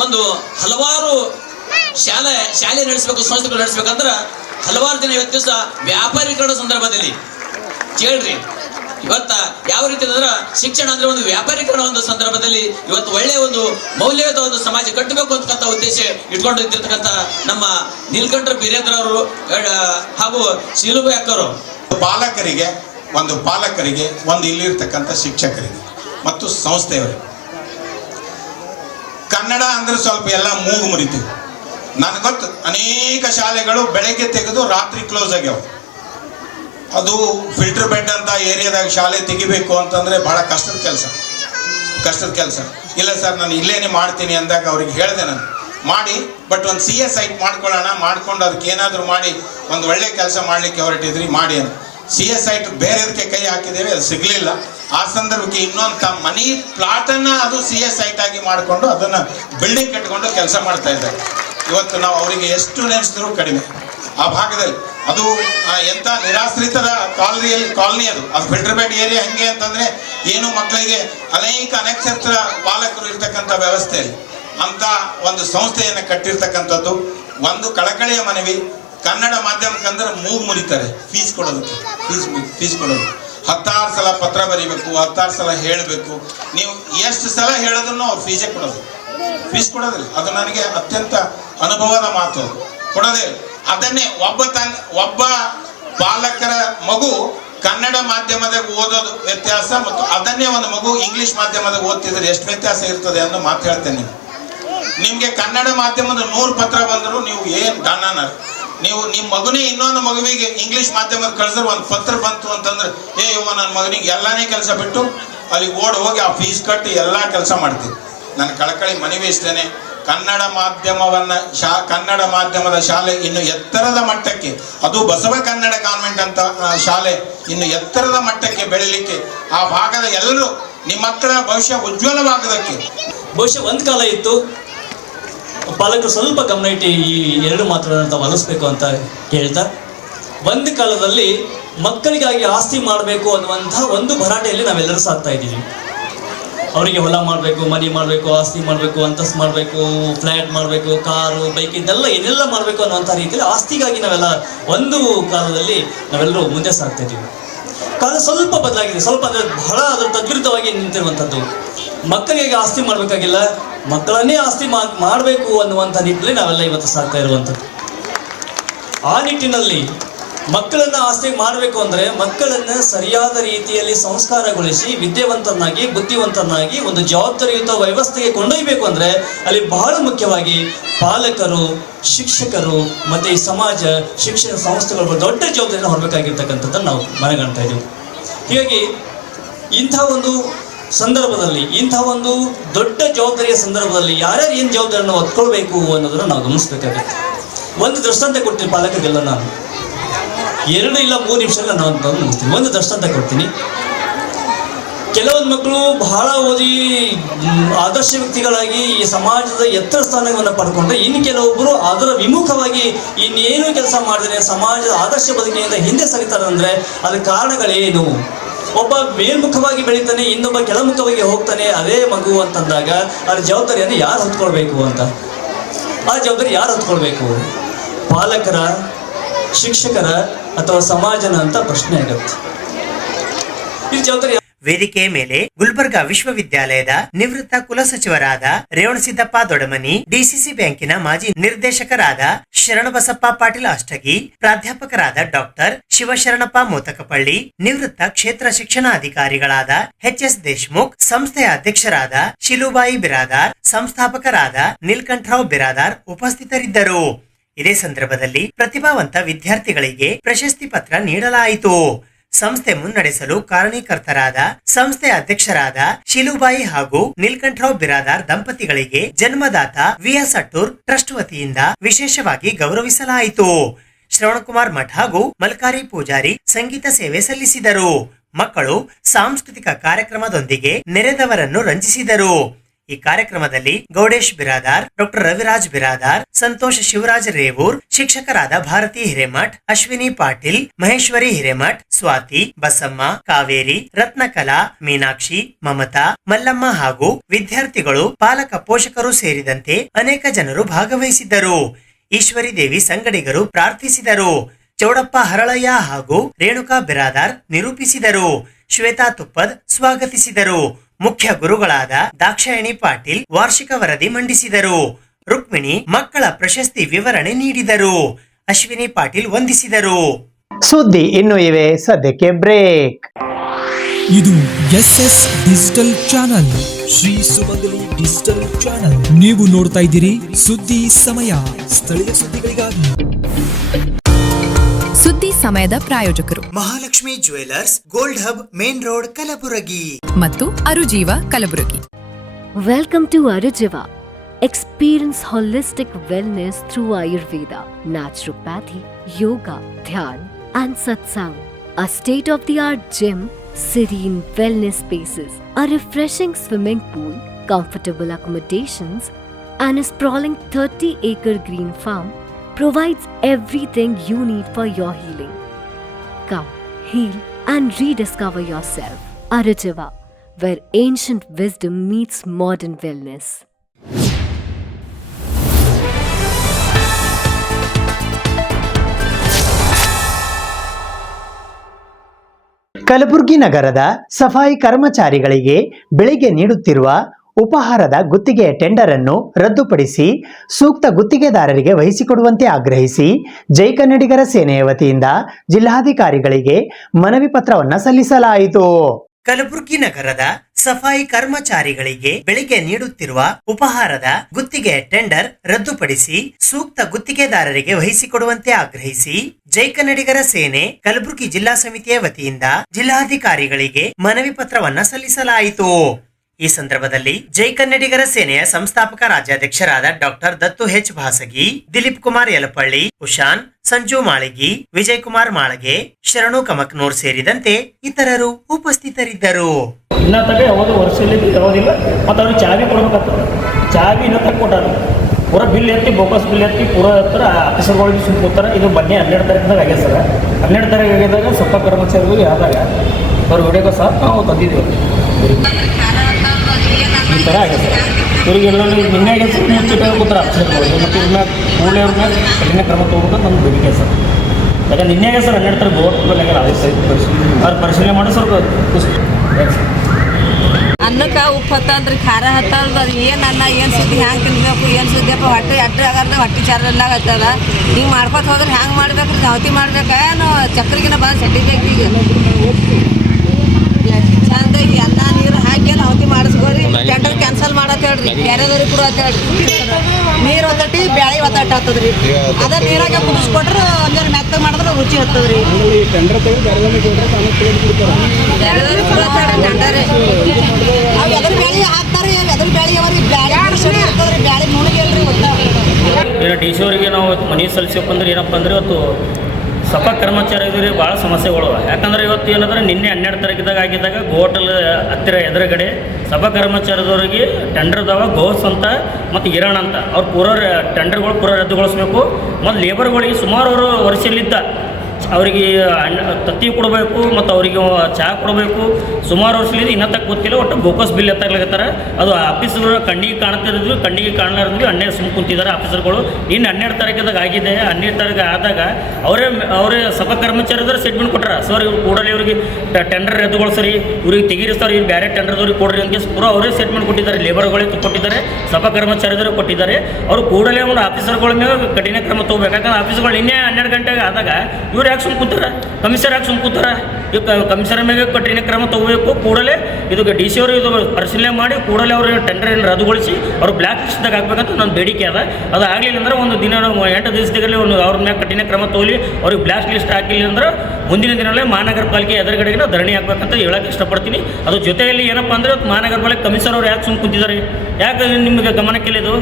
ಒಂದು ಹಲವಾರು ಶಾಲೆ ನಡೆಸಬೇಕು, ಸಂಸ್ಥೆಗಳು ನಡೆಸಬೇಕಂದ್ರೆ ಹಲವಾರು ಜನ ಇವತ್ತು ದಿವಸ ವ್ಯಾಪಾರೀಕರಣ ಸಂದರ್ಭದಲ್ಲಿ ಕೇಳ್ರಿ, ಇವತ್ತ ಯಾವ ರೀತಿ ಅಂದ್ರೆ ಶಿಕ್ಷಣ ಅಂದ್ರೆ ಒಂದು ವ್ಯಾಪಾರೀಕರಣ ಒಂದು ಸಂದರ್ಭದಲ್ಲಿ ಇವತ್ತು ಒಳ್ಳೆಯ ಒಂದು ಮೌಲ್ಯಯುತ ಒಂದು ಸಮಾಜ ಕಟ್ಟಬೇಕು ಅಂತಕ್ಕಂಥ ಉದ್ದೇಶ ಇಟ್ಕೊಂಡು ಇದ್ದಿರ್ತಕ್ಕಂಥ ನಮ್ಮ ನೀಲಕಂಠ ಬೀರೇಂದ್ರ ಅವರು ಹಾಗೂ ಶೀಲುಬಾಯಿ ಅಕ್ಕವರು, ಪಾಲಕರಿಗೆ ಒಂದು ಇಲ್ಲಿರ್ತಕ್ಕಂಥ ಶಿಕ್ಷಕರಿಗೆ ಮತ್ತು ಸಂಸ್ಥೆಯವರಿಗೆ ಕನ್ನಡ ಅಂದ್ರೆ ಸ್ವಲ್ಪ ಎಲ್ಲ ಮೂಗು ಮುರಿತೀವಿ. ನನಗೆ ಗೊತ್ತು, ಅನೇಕ ಶಾಲೆಗಳು ಬೆಳಗ್ಗೆ ತೆಗೆದು ರಾತ್ರಿ ಕ್ಲೋಸ್ ಆಗ್ಯಾವ. ಅದು ಫಿಲ್ಟರ್ ಬೆಡ್ ಅಂತ ಏರಿಯಾದಾಗ ಶಾಲೆ ತೆಗಿಬೇಕು ಅಂತಂದ್ರೆ ಬಹಳ ಕಷ್ಟದ ಕೆಲಸ. ಇಲ್ಲ ಸರ್ ನಾನು ಇಲ್ಲೇನೆ ಮಾಡ್ತೀನಿ ಅಂದಾಗ ಅವ್ರಿಗೆ ಹೇಳಿದೆ, ನಾನು ಮಾಡಿ ಬಟ್ ಒಂದು CS ಸೈಟ್ ಮಾಡ್ಕೊಂಡು ಅದಕ್ಕೆ ಏನಾದರೂ ಮಾಡಿ ಒಂದು ಒಳ್ಳೆ ಕೆಲಸ ಮಾಡಲಿಕ್ಕೆ ಹೊರಟಿದ್ರಿ ಮಾಡಿ ಅಂತ. CS ಸೈಟ್ ಬೇರೆದಕ್ಕೆ ಕೈ ಹಾಕಿದ್ದೇವೆ, ಅದು ಸಿಗಲಿಲ್ಲ. ಆ ಸಂದರ್ಭಕ್ಕೆ ಇನ್ನೊಂದು ಮನಿ ಪ್ಲಾಟನ್ನು ಅದು CS ಸೈಟ್ ಆಗಿ ಮಾಡಿಕೊಂಡು ಅದನ್ನು ಬಿಲ್ಡಿಂಗ್ ಕಟ್ಕೊಂಡು ಕೆಲಸ ಮಾಡ್ತಾ ಇದ್ದಾರೆ. ಇವತ್ತು ನಾವು ಅವರಿಗೆ ಎಷ್ಟು ನೆನೆಸಿದ್ರು ಕಡಿಮೆ. ಆ ಭಾಗದಲ್ಲಿ ಅದು ಎಂಥ ನಿರಾಶ್ರಿತರ ಕಾಲನಿ ಅದು ಫಿಲ್ಟರ್ ಬೆಡ್ ಏರಿಯಾ. ಹೆಂಗೆ ಅಂತಂದರೆ ಏನು ಮಕ್ಕಳಿಗೆ ಅನೇಕ ಅನಕ್ಷತ್ರ ಪಾಲಕರು ಇರ್ತಕ್ಕಂಥ ವ್ಯವಸ್ಥೆಯಲ್ಲಿ ಅಂತ ಒಂದು ಸಂಸ್ಥೆಯನ್ನು ಕಟ್ಟಿರ್ತಕ್ಕಂಥದ್ದು. ಒಂದು ಕಳಕಳಿಯ ಮನವಿ, ಕನ್ನಡ ಮಾಧ್ಯಮಕ್ಕಂದ್ರೆ ಮೂಗು ಮುರಿತಾರೆ ಫೀಸ್ ಕೊಡೋದಕ್ಕೆ. ಫೀಸ್ ಕೊಡೋದು 16 ಸಲ ಪತ್ರ ಬರೀಬೇಕು, 16 ಸಲ ಹೇಳಬೇಕು. ನೀವು ಎಷ್ಟು ಸಲ ಹೇಳಿದ್ರು ಅವ್ರು ಫೀಸ್ ಕೊಡೋದಿಲ್ಲ. ಅದು ನನಗೆ ಅತ್ಯಂತ ಅನುಭವದ ಮಾತು. ಕೊಡೋದೇ ಅದನ್ನೇ ಒಬ್ಬ ಪಾಲಕರ ಮಗು ಕನ್ನಡ ಮಾಧ್ಯಮದಾಗ ಓದೋದು ವ್ಯತ್ಯಾಸ ಮತ್ತು ಅದನ್ನೇ ಒಂದು ಮಗು ಇಂಗ್ಲಿಷ್ ಮಾಧ್ಯಮದಾಗ ಓದ್ತಿದ್ರೆ ಎಷ್ಟು ವ್ಯತ್ಯಾಸ ಇರ್ತದೆ ಅನ್ನೋ ಮಾತು ಹೇಳ್ತೇನೆ. ನಿಮ್ಗೆ ಕನ್ನಡ ಮಾಧ್ಯಮದ 100 ಪತ್ರ ಬಂದ್ರು ನೀವು ಏನ್ ಗಾನ, ನೀವು ನಿಮ್ಮ ಮಗನೇ ಇನ್ನೊಂದು ಮಗುವಿಗೆ ಇಂಗ್ಲಿಷ್ ಮಾಧ್ಯಮದ ಕಳಿಸಿದ್ರೆ ಒಂದು ಪತ್ರ ಬಂತು ಅಂತಂದ್ರೆ ನನ್ನ ಮಗನಿಗೆ ಎಲ್ಲಾನೇ ಕೆಲಸ ಬಿಟ್ಟು ಅಲ್ಲಿಗೆ ಹೋಗಿ ಆ ಫೀಸ್ ಕಟ್ಟಿ ಎಲ್ಲಾ ಕೆಲಸ ಮಾಡ್ತೀವಿ. ನನ್ನ ಕಳಕಳಿ ಮನವಿ ಇಷ್ಟೇನೆ, ಕನ್ನಡ ಮಾಧ್ಯಮದ ಶಾಲೆ ಇನ್ನು ಎತ್ತರದ ಮಟ್ಟಕ್ಕೆ, ಅದು ಬಸವ ಕನ್ನಡ ಕಾನ್ವೆಂಟ್ ಅಂತ ಶಾಲೆ ಇನ್ನು ಎತ್ತರದ ಮಟ್ಟಕ್ಕೆ ಬೆಳಿಲಿಕ್ಕೆ, ಆ ಭಾಗದ ಎಲ್ಲರೂ ನಿಮ್ಮ ಮಕ್ಕಳ ಭವಿಷ್ಯ ಉಜ್ವಲವಾಗೋದಕ್ಕೆ. ಬಹುಶಃ ಒಂದು ಕಾಲ ಇತ್ತು, ಪಾಲಕರು ಸ್ವಲ್ಪ ಗಮನ ಇಟ್ಟು ಈ ಎರಡು ಮಾತುಗಳನ್ನು ತಾವು ಆಲಿಸ್ಬೇಕು ಅಂತ ಹೇಳ್ತಾ, ಒಂದು ಕಾಲದಲ್ಲಿ ಮಕ್ಕಳಿಗಾಗಿ ಆಸ್ತಿ ಮಾಡಬೇಕು ಅನ್ನುವಂತಹ ಒಂದು ಭರಾಟೆಯಲ್ಲಿ ನಾವೆಲ್ಲರೂ ಸಾಕ್ತಾ ಇದ್ದೀವಿ. ಅವರಿಗೆ ಹೊಲ ಮಾಡಬೇಕು, ಮನೆ ಮಾಡಬೇಕು, ಆಸ್ತಿ ಮಾಡಬೇಕು, ಅಂತಸ್ತು ಮಾಡಬೇಕು, ಫ್ಲ್ಯಾಟ್ ಮಾಡಬೇಕು, ಕಾರು, ಬೈಕ್, ಇದೆಲ್ಲ ಏನೆಲ್ಲ ಮಾಡಬೇಕು ಅನ್ನುವಂಥ ರೀತಿಯಲ್ಲಿ ಆಸ್ತಿಗಾಗಿ ನಾವೆಲ್ಲ ಒಂದು ಕಾಲದಲ್ಲಿ ನಾವೆಲ್ಲರೂ ಮುಂದೆ ಸಾಗ್ತಾ ಇದ್ದೀವಿ. ಕಾಲ ಸ್ವಲ್ಪ ಬದಲಾಗಿದೆ, ಸ್ವಲ್ಪ ಅಂದರೆ ಬಹಳ ಅದರ ತದ್ವಿರುದ್ಧವಾಗಿ ನಿಂತಿರುವಂಥದ್ದು. ಮಕ್ಕಳಿಗೆ ಆಸ್ತಿ ಮಾಡಬೇಕಾಗಿಲ್ಲ, ಮಕ್ಕಳನ್ನೇ ಆಸ್ತಿ ಮಾಡಬೇಕು ಅನ್ನುವಂಥ ನಿಟ್ಟಿನಲ್ಲಿ ನಾವೆಲ್ಲ ಇವತ್ತು ಸಾಗ್ತಾ ಇರುವಂಥದ್ದು. ಆ ನಿಟ್ಟಿನಲ್ಲಿ ಮಕ್ಕಳನ್ನ ಆಸ್ತಿ ಮಾಡಬೇಕು ಅಂದರೆ ಮಕ್ಕಳನ್ನು ಸರಿಯಾದ ರೀತಿಯಲ್ಲಿ ಸಂಸ್ಕಾರಗೊಳಿಸಿ ವಿದ್ಯಾವಂತರನ್ನಾಗಿ ಬುದ್ಧಿವಂತರನ್ನಾಗಿ ಒಂದು ಜವಾಬ್ದಾರಿಯುತ ವ್ಯವಸ್ಥೆಗೆ ಕೊಂಡೊಯ್ಯಬೇಕು ಅಂದರೆ ಅಲ್ಲಿ ಬಹಳ ಮುಖ್ಯವಾಗಿ ಪಾಲಕರು, ಶಿಕ್ಷಕರು ಮತ್ತು ಈ ಸಮಾಜ, ಶಿಕ್ಷಣ ಸಂಸ್ಥೆಗಳು ದೊಡ್ಡ ಜವಾಬ್ದಾರಿಯನ್ನು ಹೊರಬೇಕಾಗಿರ್ತಕ್ಕಂಥದ್ದನ್ನು ನಾವು ಮನಗಾಣ್ತಾ ಇದ್ದೀವಿ. ಹೀಗಾಗಿ ಇಂಥ ಒಂದು ಸಂದರ್ಭದಲ್ಲಿ, ಇಂಥ ಒಂದು ದೊಡ್ಡ ಜವಾಬ್ದಾರಿಯ ಸಂದರ್ಭದಲ್ಲಿ ಯಾರ್ಯಾರು ಏನು ಜವಾಬ್ದಾರಿಯನ್ನು ಹೊತ್ಕೊಳ್ಬೇಕು ಅನ್ನೋದನ್ನು ನಾವು ಗಮನಿಸಬೇಕಾಗುತ್ತೆ. ಒಂದು ದೃಷ್ಟಾಂತ ಕೊಡ್ತೀನಿ ಪಾಲಕರಿಗೆಲ್ಲ. ನಾನು 2 ಇಲ್ಲ 3 ನಿಮಿಷದಲ್ಲಿ ನಾನು ಮುಗಿಸ್ತೀನಿ. ಒಂದು ದೃಷ್ಟಾಂತ ಕೊಡ್ತೀನಿ. ಕೆಲವೊಂದು ಮಕ್ಕಳು ಬಹಳ ಓದಿ ಆದರ್ಶ ವ್ಯಕ್ತಿಗಳಾಗಿ ಈ ಸಮಾಜದ ಎತ್ತರ ಸ್ಥಾನವನ್ನು ಪಡ್ಕೊಂಡ್ರೆ, ಇನ್ನು ಕೆಲವೊಬ್ಬರು ಅದರ ವಿಮುಖವಾಗಿ ಇನ್ನೇನು ಕೆಲಸ ಮಾಡಿದ್ರೆ ಸಮಾಜದ ಆದರ್ಶ ಬದುಕಿನಿಂದ ಹಿಂದೆ ಸರಿತಾರೆ. ಅಂದರೆ ಅದರ ಕಾರಣಗಳೇನು? ಒಬ್ಬ ಮೇಲ್ಮುಖವಾಗಿ ಬೆಳೀತಾನೆ, ಇನ್ನೊಬ್ಬ ಕೆಳಮುಖವಾಗಿ ಹೋಗ್ತಾನೆ ಅದೇ ಮಗು ಅಂತಂದಾಗ ಅದ್ರ ಜವಾಬ್ದಾರಿಯನ್ನು ಯಾರು ಹೊತ್ಕೊಳ್ಬೇಕು ಅಂತ? ಆ ಜವಾಬ್ದಾರಿ ಯಾರು ಹೊತ್ಕೊಳ್ಬೇಕು? ಪಾಲಕರ, ಶಿಕ್ಷಕರ ಅಥವಾ ಸಮಾಜನ ಅಂತ ಪ್ರಶ್ನೆ ಆಗುತ್ತೆ. ಈ ಜವಾಬ್ದಾರಿ ವೇದಿಕೆಯ ಮೇಲೆ ಗುಲ್ಬರ್ಗಾ ವಿಶ್ವವಿದ್ಯಾಲಯದ ನಿವೃತ್ತ ಕುಲಸಚಿವರಾದ ರೇವಣಸಿದ್ದಪ್ಪ ದೊಡಮನಿ, ಡಿಸಿಸಿ ಬ್ಯಾಂಕಿನ ಮಾಜಿ ನಿರ್ದೇಶಕರಾದ ಶರಣಬಸಪ್ಪ ಪಾಟೀಲ್ ಅಷ್ಟಗಿ, ಪ್ರಾಧ್ಯಾಪಕರಾದ ಡಾಕ್ಟರ್ ಶಿವಶರಣಪ್ಪ ಮೋತಕಪಳ್ಳಿ, ನಿವೃತ್ತ ಕ್ಷೇತ್ರ ಶಿಕ್ಷಣಾಧಿಕಾರಿಗಳಾದ ಎಚ್.ಎಸ್. ದೇಶ್ಮುಖ್, ಸಂಸ್ಥೆಯ ಅಧ್ಯಕ್ಷರಾದ ಶಿಲುಬಾಯಿ ಬಿರಾದಾರ್, ಸಂಸ್ಥಾಪಕರಾದ ನೀಲ್ಕಂಠರಾವ್ ಬಿರಾದಾರ್ ಉಪಸ್ಥಿತರಿದ್ದರು. ಇದೇ ಸಂದರ್ಭದಲ್ಲಿ ಪ್ರತಿಭಾವಂತ ವಿದ್ಯಾರ್ಥಿಗಳಿಗೆ ಪ್ರಶಸ್ತಿ ಪತ್ರ ನೀಡಲಾಯಿತು. ಸಂಸ್ಥೆ ಮುನ್ನಡೆಸಲು ಕಾರಣೀಕರ್ತರಾದ ಸಂಸ್ಥೆಯ ಅಧ್ಯಕ್ಷರಾದ ಶಿಲುಬಾಯಿ ಹಾಗೂ ನೀಲ್ಕಂಠರಾವ್ ಬಿರಾದಾರ್ ದಂಪತಿಗಳಿಗೆ ಜನ್ಮದಾತ ವಿ.ಎಸ್. ಅಟ್ಟೂರ್ ಟ್ರಸ್ಟ್ ವತಿಯಿಂದ ವಿಶೇಷವಾಗಿ ಗೌರವಿಸಲಾಯಿತು. ಶ್ರವಣಕುಮಾರ್ ಮಠ್ ಹಾಗೂ ಮಲ್ಕಾರಿ ಪೂಜಾರಿ ಸಂಗೀತ ಸೇವೆ ಸಲ್ಲಿಸಿದರು. ಮಕ್ಕಳು ಸಾಂಸ್ಕೃತಿಕ ಕಾರ್ಯಕ್ರಮದೊಂದಿಗೆ ನೆರೆದವರನ್ನು ರಂಜಿಸಿದರು. ಈ ಕಾರ್ಯಕ್ರಮದಲ್ಲಿ ಗೌಡೇಶ್ ಬಿರಾದಾರ್, ಡಾಕ್ಟರ್ ರವಿರಾಜ್ ಬಿರಾದಾರ್, ಸಂತೋಷ್ ಶಿವರಾಜ್ ರೇವೂರ್, ಶಿಕ್ಷಕರಾದ ಭಾರತಿ ಹಿರೇಮಠ್, ಅಶ್ವಿನಿ ಪಾಟೀಲ್, ಮಹೇಶ್ವರಿ ಹಿರೇಮಠ್, ಸ್ವಾತಿ, ಬಸಮ್ಮ, ಕಾವೇರಿ, ರತ್ನಕಲಾ, ಮೀನಾಕ್ಷಿ, ಮಮತಾ, ಮಲ್ಲಮ್ಮ ಹಾಗೂ ವಿದ್ಯಾರ್ಥಿಗಳು, ಪಾಲಕ ಪೋಷಕರು ಸೇರಿದಂತೆ ಅನೇಕ ಜನರು ಭಾಗವಹಿಸಿದ್ದರು. ಈಶ್ವರಿ ದೇವಿ ಸಂಗಡಿಗರು ಪ್ರಾರ್ಥಿಸಿದರು. ಚೌಡಪ್ಪ ಹರಳಯ್ಯ ಹಾಗೂ ರೇಣುಕಾ ಬಿರಾದಾರ್ ನಿರೂಪಿಸಿದರು. ಶ್ವೇತಾ ತುಪ್ಪದ್ ಸ್ವಾಗತಿಸಿದರು. ಮುಖ್ಯ ಗುರುಗಳಾದ ದಾಕ್ಷಾಯಣಿ ಪಾಟೀಲ್ ವಾರ್ಷಿಕ ವರದಿ ಮಂಡಿಸಿದರು. ರುಕ್ಮಿಣಿ ಮಕ್ಕಳ ಪ್ರಶಸ್ತಿ ವಿವರಣೆ ನೀಡಿದರು. ಅಶ್ವಿನಿ ಪಾಟೀಲ್ ವಂದಿಸಿದರು. ಸುದ್ದಿ ಇನ್ನು ಇವೆ, ಸದ್ಯಕ್ಕೆ ಬ್ರೇಕ್. ಇದು ಎಸ್ ಡಿಜಿಟಲ್ ಚಾನಲ್, ಶ್ರೀ ಸುಮಂಗಲಿ ಡಿಜಿಟಲ್ ಚಾನಲ್. ನೀವು ನೋಡ್ತಾ ಇದ್ದೀರಿ ಸುದ್ದಿ ಸಮಯ, ಸ್ಥಳೀಯ ಸುದ್ದಿಗಳಿಗಾಗಿ. ಸುದ್ದಿ ಸಮಯದ ಪ್ರಾಯೋಜಕರು Mahalakshmi jewellers, gold hub, main road, Kalaburagi ಮತ್ತು ಅರುಜೀವ Kalaburagi. Welcome to Arujiva. Experience holistic wellness through Ayurveda, naturopathy, yoga, dhyan, and satsang. A state-of-the-art gym, serene wellness spaces, a refreshing swimming pool, comfortable accommodations, and a sprawling 30-acre green farm provides everything you need for your healing. Come, heal, and rediscover yourself. Arujiva, where ancient wisdom meets modern wellness. Kalaburagi ನಗರದ ಸಫಾಯಿ ಕರ್ಮಚಾರಿಗಳಿಗೆ ಬೆಳಿಗ್ಗೆ ನೀಡುತ್ತಿರುವ ಉಪಹಾರದ ಗುತ್ತಿಗೆ tender ಅನ್ನು ರದ್ದುಪಡಿಸಿ ಸೂಕ್ತ ಗುತ್ತಿಗೆದಾರರಿಗೆ ವಹಿಸಿಕೊಡುವಂತೆ ಆಗ್ರಹಿಸಿ ಜೈ ಕನ್ನಡಿಗರ ಸೇನೆಯ ವತಿಯಿಂದ ಜಿಲ್ಲಾಧಿಕಾರಿಗಳಿಗೆ ಮನವಿ ಪತ್ರವನ್ನು ಸಲ್ಲಿಸಲಾಯಿತು. ಕಲಬುರಗಿ ನಗರದ ಸಫಾಯಿ ಕರ್ಮಚಾರಿಗಳಿಗೆ ಬೆಳಿಗ್ಗೆ ನೀಡುತ್ತಿರುವ ಉಪಹಾರದ ಗುತ್ತಿಗೆ ಟೆಂಡರ್ ರದ್ದುಪಡಿಸಿ ಸೂಕ್ತ ಗುತ್ತಿಗೆದಾರರಿಗೆ ವಹಿಸಿಕೊಡುವಂತೆ ಆಗ್ರಹಿಸಿ ಜೈ ಕನ್ನಡಿಗರ ಸೇನೆ ಕಲಬುರಗಿ ಜಿಲ್ಲಾ ಸಮಿತಿಯ ವತಿಯಿಂದ ಜಿಲ್ಲಾಧಿಕಾರಿಗಳಿಗೆ ಮನವಿ ಪತ್ರವನ್ನ ಸಲ್ಲಿಸಲಾಯಿತು. ಈ ಸಂದರ್ಭದಲ್ಲಿ ಜೈ ಕನ್ನಡಿಗರ ಸೇನೆಯ ಸಂಸ್ಥಾಪಕ ರಾಜ್ಯಾಧ್ಯಕ್ಷರಾದ ಡಾಕ್ಟರ್ ದತ್ತು ಎಚ್ ಭಾಸಗಿ, ದಿಲೀಪ್ ಕುಮಾರ್ ಯಲಪಳ್ಳಿ, ಉಶಾನ್, ಸಂಜು ಮಾಳಿಗಿ, ವಿಜಯ್ ಕುಮಾರ್ ಮಾಳಗೆ, ಶರಣು ಕಮಕ್ನೂರ್ ಸೇರಿದಂತೆ ಇತರರು ಉಪಸ್ಥಿತರಿದ್ದರು. ಯಾವುದು ವರ್ಷದಲ್ಲಿ ಯಾವುದಿಲ್ಲ ಮತ್ತು ಅವ್ರಿಗೆ ಚಾವಿ ಕೊಡ್ಬೇಕಾಗ್ತದೆ. ಚಾವಿ ಇನ್ನ ತಕ್ಕ ಕೊಟ್ಟಾರ ಪೂರ ಬಿಲ್ ಎತ್ತಿ ಬೋಕಸ್ ಬಿಲ್ ಎತ್ತಿ ಪೂರ ಹತ್ರ ಆಫೀಸರ್ಗಳಿಗೆ ಸುಮ್ಮ ಕೂತಾರೆ. ಇದು ಬನ್ನಿ 12 ತಾರೀಕಿನಾಗ ಆಗ್ಯದ ಸರ್. 12 ತಾರೀಕು ಆಗಿದ್ದಾಗ ಸಫಾ ಕರ್ಮಚಾರಿಗಳಿಗೆ ಆದಾಗ ಅವ್ರ ವಿಡಿಯೋಗೆ ಸಹ ನಾವು ತಂದಿದ್ದೀವಿ. ಈ ಥರ ಆಗಿದೆ ಸರ್. ಇವರಿಗೆಲ್ಲ ನಿನ್ನೆ ಆಗಿದೆ ಸರ್. ಮುಚ್ಚಿಟ್ಟಾಗ ಕೂತಾರೆ ಆಫೀಸರ್ಗಳಿಗೆ ಮತ್ತು ಇವ್ರ ಮ್ಯಾಗ ಕೂಡಲೇ ಅವ್ರ ಮ್ಯಾಗ ಕಠಿಣ ಕ್ರಮ ತೊಗೋಬೇಕಂತ ನಮ್ಮ ಬೇಡಿಕೆ ಸರ್. ಯಾಕಂದ್ರೆ ನಿನ್ನೆ ಆಗಿದೆ ಸರ್ 12 ತಾರೀಕು ಗೋಟ್ ಮೇಲೆ ಅದೇ ಅವ್ರು ಪರಿಶೀಲನೆ ಮಾಡಿ ಸ್ವಲ್ಪ ಅನ್ನಕ್ಕೆ ಉಪ್ಪು ಹತ್ತಲ್ರಿ, ಖಾರ ಹತ್ತಲ್ದು. ಅದು ಏನು ಅನ್ನ ಏನು ಸುದ್ದಿ ಹ್ಯಾಂಗೆ ತಿನ್ಬೇಕು, ಏನು ಸುದ್ದಿಯಪ್ಪ ಹೊಟ್ಟೆ ಅಡ್ಡ ಆಗಲ್ದ ಹೊಟ್ಟೆ ಚಾರಲ್ಲಾಗ ಹತ್ತದ. ಹಿಂಗೆ ಮಾಡ್ಕೊತ ಹೋದ್ರೆ ಹ್ಯಾಂಗೆ ಮಾಡ್ಬೇಕು ರೀ? ಧಾವತಿ ಮಾಡ್ಬೇಕೇನು ಚಕ್ರಿಗಿನ ಬಂದು ಸೆಟ್ಟಿಬೇಕು. ಈಗ ಚಂದ ಈ ಅನ್ನ ನೀರು ಹಾಕಿ ಧಾವತಿ ಮಾಡಿಸ್ಕೋರಿ. ಟೆಂಡರ್ ಕ್ಯಾನ್ಸಲ್ ಮಾಡತ್ ಹೇಳ್ರಿ, ಬೇರೆದವ್ರಿಗೆ ಕೂಡ ಅಂತ ಹೇಳ್ರಿ. ನೀರು ಒತ್ತಟ್ಟಿ ಬ್ಯಾಳಿ ಒತ್ತಟ್ಟು ಹತ್ತದ್ರಿ. ಅದ ನೀರಾಗ ಕುದಿಸ್ಕೊಟ್ರೆ ಒಂದೇನು ಮೆತ್ತಗೆ ಮಾಡಿದ್ರೆ ರುಚಿ ಹತ್ತದ್ರಿ. ಬೇರೆದವ್ರಿಗೆ ಕೂಡ ಟೆಂಡರೇ ಅವು ಎದ್ರ ಬ್ಯಾಳಿ ಹಾಕ್ತಾರೆ, ಎದ್ರ ಬ್ಯಾಳಿ ಅವರಿ ಬ್ಯಾಳಿ ಇರ್ತದ್ರಿ. ಬ್ಯಾಳಿ ಮುಳುಗಿಲ್ರಿ ಈಗ ಡಿ ಸಿ ಅವರಿಗೆ ನಾವು ಮನವಿ ಸಲ್ಲಿಸಬೇಕು ಅಂದ್ರೆ ಏನಪ್ಪ ಅಂದ್ರೆ ಇವತ್ತು ಸಫಾ ಕರ್ಮಚಾರಿಗಳಿಗೆ ಭಾಳ ಸಮಸ್ಯೆಗಳು. ಯಾಕಂದ್ರೆ ಇವತ್ತು ಏನಂದ್ರೆ ನಿನ್ನೆ 12 ತಾರೀಕಿದಾಗ ಆಗಿದ್ದಾಗ ಹೋಟೆಲ್ ಹತ್ತಿರ ಎದುರುಗಡೆ ಸಫಾ ಕರ್ಮಚಾರಿದವರಿಗೆ ಟೆಂಡರ್ ಅದಾವ ಗೋಸ್ ಅಂತ ಮತ್ತು ಕಿರಣ್ ಅಂತ ಅವ್ರು ಪೂರ ಟೆಂಡರ್ಗಳು ಪೂರ ರದ್ದುಗೊಳಿಸ್ಬೇಕು. ಮತ್ತು ಲೇಬರ್ಗಳಿಗೆ ಸುಮಾರು ಅವರು ವರ್ಷದಲ್ಲಿದ್ದ ಅವರಿಗೆ ತತ್ತಿ ಕೊಡಬೇಕು ಮತ್ತು ಅವರಿಗೆ ಚಹಾ ಕೊಡಬೇಕು. ಸುಮಾರು ವರ್ಷದಿಂದ ಇನ್ನೂ ತಕ್ಕ ಗೊತ್ತಿಲ್ಲ. ಒಟ್ಟು ಬೋಕಸ್ ಬಿಲ್ ಎತ್ತಾಗ್ಲಾಗತ್ತಾರೆ. ಅದು ಆಫೀಸರ್ ಕಣ್ಣಿಗೆ ಕಾಣ್ತಿರಿದ್ವಿ, ಕಣ್ಣಿಗೆ ಕಾಣಲಾರಿದ್ವಿ. ಅನ್ನೇ ಸುಮ್ಮ ಕುಂತಿದ್ದಾರೆ ಆಫೀಸರ್ಗಳು. ಇನ್ನು 12 ತಾರೀಕಿದಾಗ ಆಗಿದೆ. 12 ತಾರೀಕು ಆದಾಗ ಅವರೇ ಸಫಾ ಕರ್ಮಚಾರಿದ್ರೆ ಸ್ಟೇಟ್ಮೆಂಟ್ ಕೊಟ್ಟಾರ. ಸರ್ ಇವ್ರು ಕೂಡಲೇ ಇವರಿಗೆ ಟೆಂಡರ್ ರದ್ದುಗೊಳಿಸ್ರಿ, ಇವ್ರಿಗೆ ತೆಗೀರಿ ಸರ್, ಇವ್ರು ಬೇರೆ ಟೆಂಡರ್ದವ್ರಿಗೆ ಕೊಡ್ರಿ ಅಂತ ಪೂರ ಅವರೇ ಸ್ಟೇಟ್ಮೆಂಟ್ ಕೊಟ್ಟಿದ್ದಾರೆ. ಲೇಬರ್ಗಳಿಗೆ ಕೊಟ್ಟಿದ್ದಾರೆ, ಸಫಾ ಕರ್ಮಚಾರಿದವ್ರಿಗೆ ಕೊಟ್ಟಿದ್ದಾರೆ. ಅವರು ಕೂಡಲೇ ಒಂದು ಆಫೀಸರ್ಗಳ ಮೇಲೆ ಕಠಿಣ ಕ್ರಮ ತಗೋಬೇಕು. ಯಾಕಂದ್ರೆ ಆಫೀಸರ್ಗಳು ನಿನ್ನೆ 12 ಗಂಟೆಗೆ ಆದಾಗ ಇವ್ರು ಯಾಕೆ ಸುಮ್ಮ ಕೂತಾರ, ಕಮಿಷನರ್ ಯಾಕೆ ಸುಮ್ಮ ಕೂತಾರ? ಈಗ ಕಮಿಷನರ್ ಮೇಲೆ ಕಠಿಣ ಕ್ರಮ ತಗೋಬೇಕು. ಕೂಡಲೇ ಇದಕ್ಕೆ ಡಿ ಸಿ ಅವರು ಇದು ಪರಿಶೀಲನೆ ಮಾಡಿ ಕೂಡಲೇ ಅವರು ಟೆಂಡರ್ ರದ್ದುಗೊಳಿಸಿ ಅವರು ಬ್ಲ್ಯಾಕ್ ಲಿಸ್ಟ್ದಾಗ ಹಾಕ್ಬೇಕಂತ ನನ್ನ ಬೇಡಿಕೆ ಅದ. ಅದು ಆಗಲಿಲ್ಲ ಅಂದ್ರೆ ಒಂದು ದಿನ 8 ದಿವಸದಲ್ಲಿ ಒಂದು ಅವ್ರ ಮೇಲೆ ಕಠಿಣ ಕ್ರಮ ತಗೊಳ್ಳಿ. ಅವ್ರಿಗೆ ಬ್ಲ್ಯಾಕ್ ಲಿಸ್ಟ್ ಹಾಕಿಲ್ಲ ಅಂದ್ರೆ ಮುಂದಿನ ದಿನಗಳೇ ಮಹಾನಗರ ಪಾಲಿಕೆ ಎದುರುಗಡೆಗೆ ನಾವು ಧರಣಿ ಹಾಕ್ಬೇಕಂತ ಹೇಳಕ್ಕೆ ಇಷ್ಟಪಡ್ತೀನಿ. ಅದು ಜೊತೆಯಲ್ಲಿ ಏನಪ್ಪ ಅಂದರೆ ಮಹಾನಗರ ಪಾಲಿಕೆ ಕಮಿಷನರ್ ಅವ್ರು ಯಾಕೆ ಸುಮ್ಮ ಕುಂತಿದ್ದಾರೆ? ಯಾಕೆ ನಿಮಗೆ ಗಮನಕ್ಕಿಲ್ಲ ಇದು?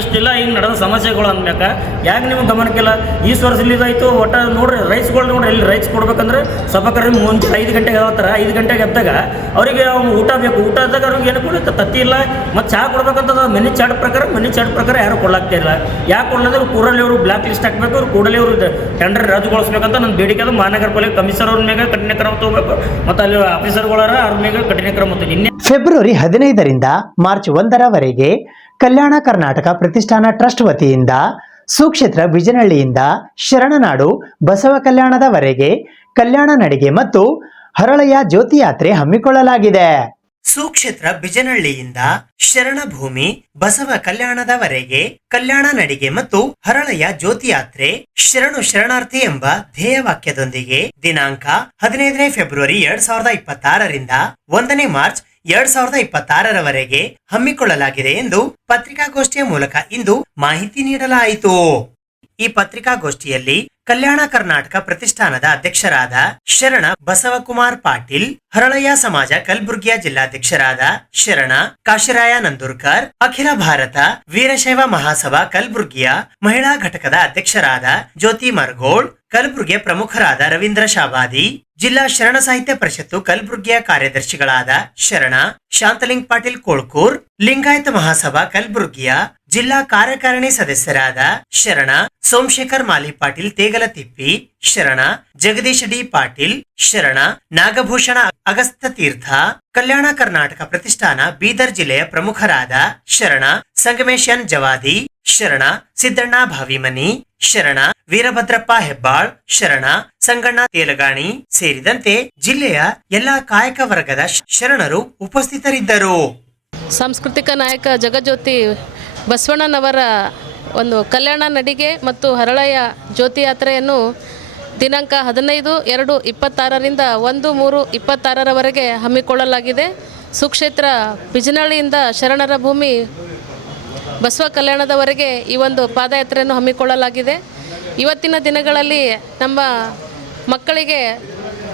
ಇಷ್ಟೆಲ್ಲ ಹಿಂಗೆ ನಡೆದ ಸಮಸ್ಯೆಗಳು ಅಂದ್ಮ್ಯಾಕ ಯಾಕೆ ನಿಮಗೆ ಗಮನಕ್ಕಿಲ್ಲ? ಈ ವರ್ಷದಲ್ಲಿ ಇದಾಯಿತು. ಒಟ್ಟು ನೋಡ್ರಿ ರೈಸ್ಗಳು ನೋಡ್ರಿ, ಎಲ್ಲಿ ರೈಸ್ ಕೊಡ್ಬೇಕಂದ್ರೆ ಸಭಾಕರ್ಮ ಮುಂಚೆ 5 ಗಂಟೆಗೆ ಹೇಳ್ತಾರೆ. 5 ಗಂಟೆಗೆ ಎದ್ದಾಗ ಅವರಿಗೆ ಊಟ ಬೇಕು. ಊಟ ಆದಾಗ ಅವ್ರಿಗೆ ಏನು ಕೊಡಕ್ಕೆ ತತ್ತಿ ಇಲ್ಲ ಮತ್ತು ಚಹಾ ಕೊಡ್ಬೇಕಂತ ಮೆನು ಚಾರ್ಟ್ ಪ್ರಕಾರ ಯಾರು ಕೊಡ್ಲಾಗ್ತಾ ಇಲ್ಲ. ಯಾಕೆ ಕೊಡಲಾದ್ರೆ ಕೂಡಲೇ ಅವರು ಬ್ಲ್ಯಾಕ್ ಲಿಸ್ಟ್ ಹಾಕಬೇಕು. ಅವ್ರು ಕೂಡಲೇ ಅವರು ಟೆಂಡರ್ ರದ್ದುಗೊಳಿಸ್ಬೇಕಂತ ನನ್ನ ಬೇಡಿಕೆ ಅದು. ಮಹಾನಗರ ಪಾಲಿಕೆ ಕಮಿಷನರ್ ಅವ್ರ ಮೇಲೆ ಕಠಿಣ ಕ್ರಮ ತಗೋಬೇಕು ಮತ್ತು ಅಲ್ಲಿ ಆಫೀಸರ್ಗಳಾರ ಅವ್ರ ಮೇಲೆ ಕಠಿಣ ಕ್ರಮ ನಿನ್ನೆ ಫೆಬ್ರವರಿ 15ರಿಂದ ಮಾರ್ಚ್ 1ರವರೆಗೆ ಕಲ್ಯಾಣ ಕರ್ನಾಟಕ ಪ್ರತಿಷ್ಠಾನ ಟ್ರಸ್ಟ್ ವತಿಯಿಂದ ಸುಕ್ಷೇತ್ರ ಬಿಜನಹಳ್ಳಿಯಿಂದ ಶರಣನಾಡು ಬಸವ ಕಲ್ಯಾಣದವರೆಗೆ ಕಲ್ಯಾಣ ನಡಿಗೆ ಮತ್ತು ಹರಳೆಯ ಜ್ಯೋತಿ ಯಾತ್ರೆ ಹಮ್ಮಿಕೊಳ್ಳಲಾಗಿದೆ. ಸುಕ್ಷೇತ್ರ ಬಿಜನಹಳ್ಳಿಯಿಂದ ಶರಣಭೂಮಿ ಬಸವ ಕಲ್ಯಾಣದವರೆಗೆ ಕಲ್ಯಾಣ ನಡಿಗೆ ಮತ್ತು ಹರಳೆಯ ಜ್ಯೋತಿ ಯಾತ್ರೆ ಶರಣು ಶರಣಾರ್ಥಿ ಎಂಬ ಧ್ಯೇಯವಾಕ್ಯದೊಂದಿಗೆ ದಿನಾಂಕ 15ನೇ ಫೆಬ್ರವರಿ 2026ರಿಂದ 1ನೇ ಮಾರ್ಚ್ 2026ರವರೆಗೆ ಹಮ್ಮಿಕೊಳ್ಳಲಾಗಿದೆ ಎಂದು ಪತ್ರಿಕಾಗೋಷ್ಠಿಯ ಮೂಲಕ ಇಂದು ಮಾಹಿತಿ ನೀಡಲಾಯಿತು. ಈ ಪತ್ರಿಕಾಗೋಷ್ಠಿಯಲ್ಲಿ ಕಲ್ಯಾಣ ಕರ್ನಾಟಕ ಪ್ರತಿಷ್ಠಾನದ ಅಧ್ಯಕ್ಷರಾದ ಶರಣ ಬಸವಕುಮಾರ್ ಪಾಟೀಲ್, ಹರಳಯ್ಯ ಸಮಾಜ ಕಲಬುರ್ಗಿಯ ಜಿಲ್ಲಾಧ್ಯಕ್ಷರಾದ ಶರಣ ಕಾಶಿರಾಯ ನಂದೂರ್ಕರ್, ಅಖಿಲ ಭಾರತ ವೀರಶೈವ ಮಹಾಸಭಾ ಕಲಬುರ್ಗಿಯ ಮಹಿಳಾ ಘಟಕದ ಅಧ್ಯಕ್ಷರಾದ ಜ್ಯೋತಿ ಮರ್ಗೋಳ್, ಕಲಬುರ್ಗಿಯ ಪ್ರಮುಖರಾದ ರವೀಂದ್ರ ಶಾಬಾದಿ, ಜಿಲ್ಲಾ ಶರಣ ಸಾಹಿತ್ಯ ಪರಿಷತ್ತು ಕಲಬುರ್ಗಿಯ ಕಾರ್ಯದರ್ಶಿಗಳಾದ ಶರಣ ಶಾಂತಲಿಂಗ್ ಪಾಟೀಲ್ ಕೋಳ್ಕೂರ್, ಲಿಂಗಾಯತ ಮಹಾಸಭಾ ಕಲಬುರ್ಗಿಯ ಜಿಲ್ಲಾ ಕಾರ್ಯಕಾರಿಣಿ ಸದಸ್ಯರಾದ ಶರಣ ಸೋಮಶೇಖರ್ ಮಾಲಿ ಪಾಟೀಲ್ ತೇಗಲತಿಪ್ಪಿ, ಶರಣ ಜಗದೀಶ್ ಡಿ ಪಾಟೀಲ್, ಶರಣ ನಾಗಭೂಷಣ ಅಗಸ್ತ್ಯ ತೀರ್ಥ, ಕಲ್ಯಾಣ ಕರ್ನಾಟಕ ಪ್ರತಿಷ್ಠಾನ ಬೀದರ್ ಜಿಲ್ಲೆಯ ಪ್ರಮುಖರಾದ ಶರಣ ಸಂಗಮೇಶನ್ ಜವಾದಿ, ಶರಣ ಸಿದ್ದಣ್ಣ ಭಾವಿಮನಿ, ಶರಣ ವೀರಭದ್ರಪ್ಪ ಹೆಬ್ಬಾಳ್, ಶರಣ ಸಂಗಣ್ಣ ತೇಲಗಾಣಿ ಸೇರಿದಂತೆ ಜಿಲ್ಲೆಯ ಎಲ್ಲಾ ಕಾಯಕ ವರ್ಗದ ಶರಣರು ಉಪಸ್ಥಿತರಿದ್ದರು. ಸಾಂಸ್ಕೃತಿಕ ನಾಯಕ ಜಗಜ್ಯೋತಿ ಬಸವಣ್ಣನವರ ಒಂದು ಕಲ್ಯಾಣ ನಡಿಗೆ ಮತ್ತು ಹರಳಯ್ಯ ಜ್ಯೋತಿ ಯಾತ್ರೆಯನ್ನು ದಿನಾಂಕ 15/2/26ರಿಂದ 1/3/26ರವರೆಗೆ ಹಮ್ಮಿಕೊಳ್ಳಲಾಗಿದೆ. ಸುಕ್ಷೇತ್ರ ಬಿಜನಹಳ್ಳಿಯಿಂದ ಶರಣರ ಭೂಮಿ ಬಸವ ಕಲ್ಯಾಣದವರೆಗೆ ಈ ಒಂದು ಪಾದಯಾತ್ರೆಯನ್ನು ಹಮ್ಮಿಕೊಳ್ಳಲಾಗಿದೆ. ಇವತ್ತಿನ ದಿನಗಳಲ್ಲಿ ನಮ್ಮ ಮಕ್ಕಳಿಗೆ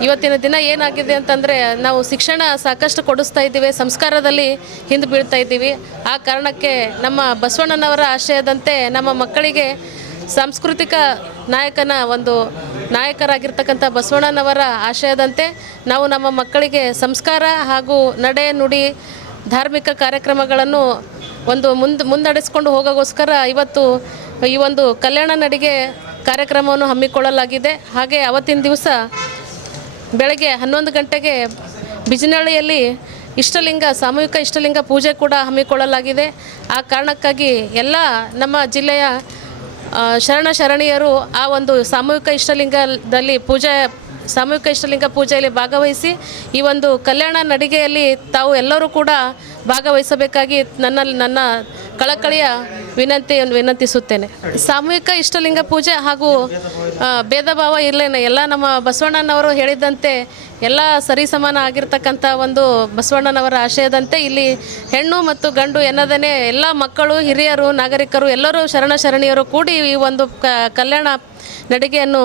ಇವತ್ತಿನ ದಿನ ಏನಾಗಿದೆ ಅಂತಂದರೆ, ನಾವು ಶಿಕ್ಷಣ ಸಾಕಷ್ಟು ಕೊಡಿಸ್ತಾ ಇದ್ದೀವಿ, ಸಂಸ್ಕಾರದಲ್ಲಿ ಹಿಂದೆ ಬೀಳ್ತಾ ಇದ್ದೀವಿ. ಆ ಕಾರಣಕ್ಕೆ ನಮ್ಮ ಬಸವಣ್ಣನವರ ಆಶಯದಂತೆ ನಮ್ಮ ಮಕ್ಕಳಿಗೆ ಸಾಂಸ್ಕೃತಿಕ ನಾಯಕರಾಗಿರ್ತಕ್ಕಂಥ ಬಸವಣ್ಣನವರ ಆಶಯದಂತೆ ನಾವು ನಮ್ಮ ಮಕ್ಕಳಿಗೆ ಸಂಸ್ಕಾರ ಹಾಗೂ ನಡೆ ನುಡಿ ಧಾರ್ಮಿಕ ಕಾರ್ಯಕ್ರಮಗಳನ್ನು ಮುಂದಡೆಸ್ಕೊಂಡು ಹೋಗೋಗೋಸ್ಕರ ಇವತ್ತು ಈ ಒಂದು ಕಲ್ಯಾಣ ನಡಿಗೆ ಕಾರ್ಯಕ್ರಮವನ್ನು ಹಮ್ಮಿಕೊಳ್ಳಲಾಗಿದೆ. ಹಾಗೆ ಅವತ್ತಿನ ದಿವಸ ಬೆಳಗ್ಗೆ 11 ಗಂಟೆಗೆ ಬಿಜನಹಳ್ಳಿಯಲ್ಲಿ ಸಾಮೂಹಿಕ ಇಷ್ಟಲಿಂಗ ಪೂಜೆ ಕೂಡ ಹಮ್ಮಿಕೊಳ್ಳಲಾಗಿದೆ. ಆ ಕಾರಣಕ್ಕಾಗಿ ಎಲ್ಲ ನಮ್ಮ ಜಿಲ್ಲೆಯ ಶರಣೀಯರು ಆ ಒಂದು ಸಾಮೂಹಿಕ ಇಷ್ಟಲಿಂಗ ಪೂಜೆಯಲ್ಲಿ ಭಾಗವಹಿಸಿ ಈ ಒಂದು ಕಲ್ಯಾಣ ನಡಿಗೆಯಲ್ಲಿ ತಾವು ಎಲ್ಲರೂ ಕೂಡ ಭಾಗವಹಿಸಬೇಕಾಗಿ ನನ್ನ ಕಳಕಳಿಯ ವಿನಂತಿಸುತ್ತೇನೆ. ಸಾಮೂಹಿಕ ಇಷ್ಟಲಿಂಗ ಪೂಜೆ ಹಾಗೂ ಭೇದ ಭಾವ ಇರಲೇನೆ, ಎಲ್ಲ ನಮ್ಮ ಬಸವಣ್ಣನವರು ಹೇಳಿದಂತೆ ಎಲ್ಲ ಸರಿಸಮಾನ ಆಗಿರ್ತಕ್ಕಂಥ ಒಂದು ಬಸವಣ್ಣನವರ ಆಶಯದಂತೆ ಇಲ್ಲಿ ಹೆಣ್ಣು ಮತ್ತು ಗಂಡು ಎನ್ನದೇ ಎಲ್ಲ ಮಕ್ಕಳು, ಹಿರಿಯರು, ನಾಗರಿಕರು ಎಲ್ಲರೂ ಶರಣೀಯರು ಕೂಡಿ ಈ ಒಂದು ಕಲ್ಯಾಣ ನಡಿಗೆಯನ್ನು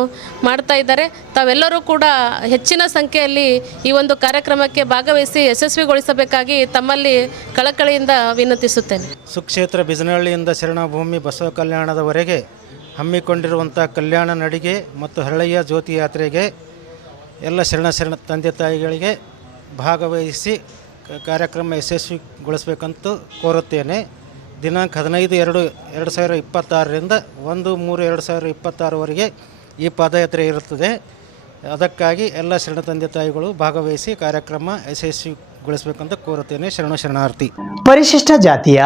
ಮಾಡ್ತಾ ಇದ್ದಾರೆ. ತಾವೆಲ್ಲರೂ ಕೂಡ ಹೆಚ್ಚಿನ ಸಂಖ್ಯೆಯಲ್ಲಿ ಈ ಒಂದು ಕಾರ್ಯಕ್ರಮಕ್ಕೆ ಭಾಗವಹಿಸಿ ಯಶಸ್ವಿಗೊಳಿಸಬೇಕಾಗಿ ತಮ್ಮಲ್ಲಿ ಕಳಕಳಿಯಿಂದ ವಿನಂತಿಸುತ್ತೇನೆ. ಸುಕ್ಷೇತ್ರ ಬಿಜನಹಳ್ಳಿಯಿಂದ ಶರಣಭೂಮಿ ಬಸವ ಕಲ್ಯಾಣದವರೆಗೆ ಹಮ್ಮಿಕೊಂಡಿರುವಂಥ ಕಲ್ಯಾಣ ನಡಿಗೆ ಮತ್ತು ಹರಳಯ್ಯ ಜ್ಯೋತಿ ಯಾತ್ರೆಗೆ ಎಲ್ಲ ಶರಣ ತಂದೆ ತಾಯಿಗಳಿಗೆ ಭಾಗವಹಿಸಿ ಕಾರ್ಯಕ್ರಮ ಯಶಸ್ವಿಗೊಳಿಸಬೇಕಂತೂ ಕೋರುತ್ತೇನೆ. ದಿನಾಂಕ 15/2/2026ರಿಂದ 1/3/2026ವರೆಗೆ ಈ ಪಾದಯಾತ್ರೆ ಇರುತ್ತದೆ. ಅದಕ್ಕಾಗಿ ಎಲ್ಲ ಶರಣ ತಂದೆ ತಾಯಿಗಳು ಭಾಗವಹಿಸಿ ಕಾರ್ಯಕ್ರಮ ಯಶಸ್ವಿಗೊಳಿಸಬೇಕಂತ ಕೋರುತ್ತೇನೆ. ಶರಣಾರ್ಥಿ. ಪರಿಶಿಷ್ಟ ಜಾತಿಯ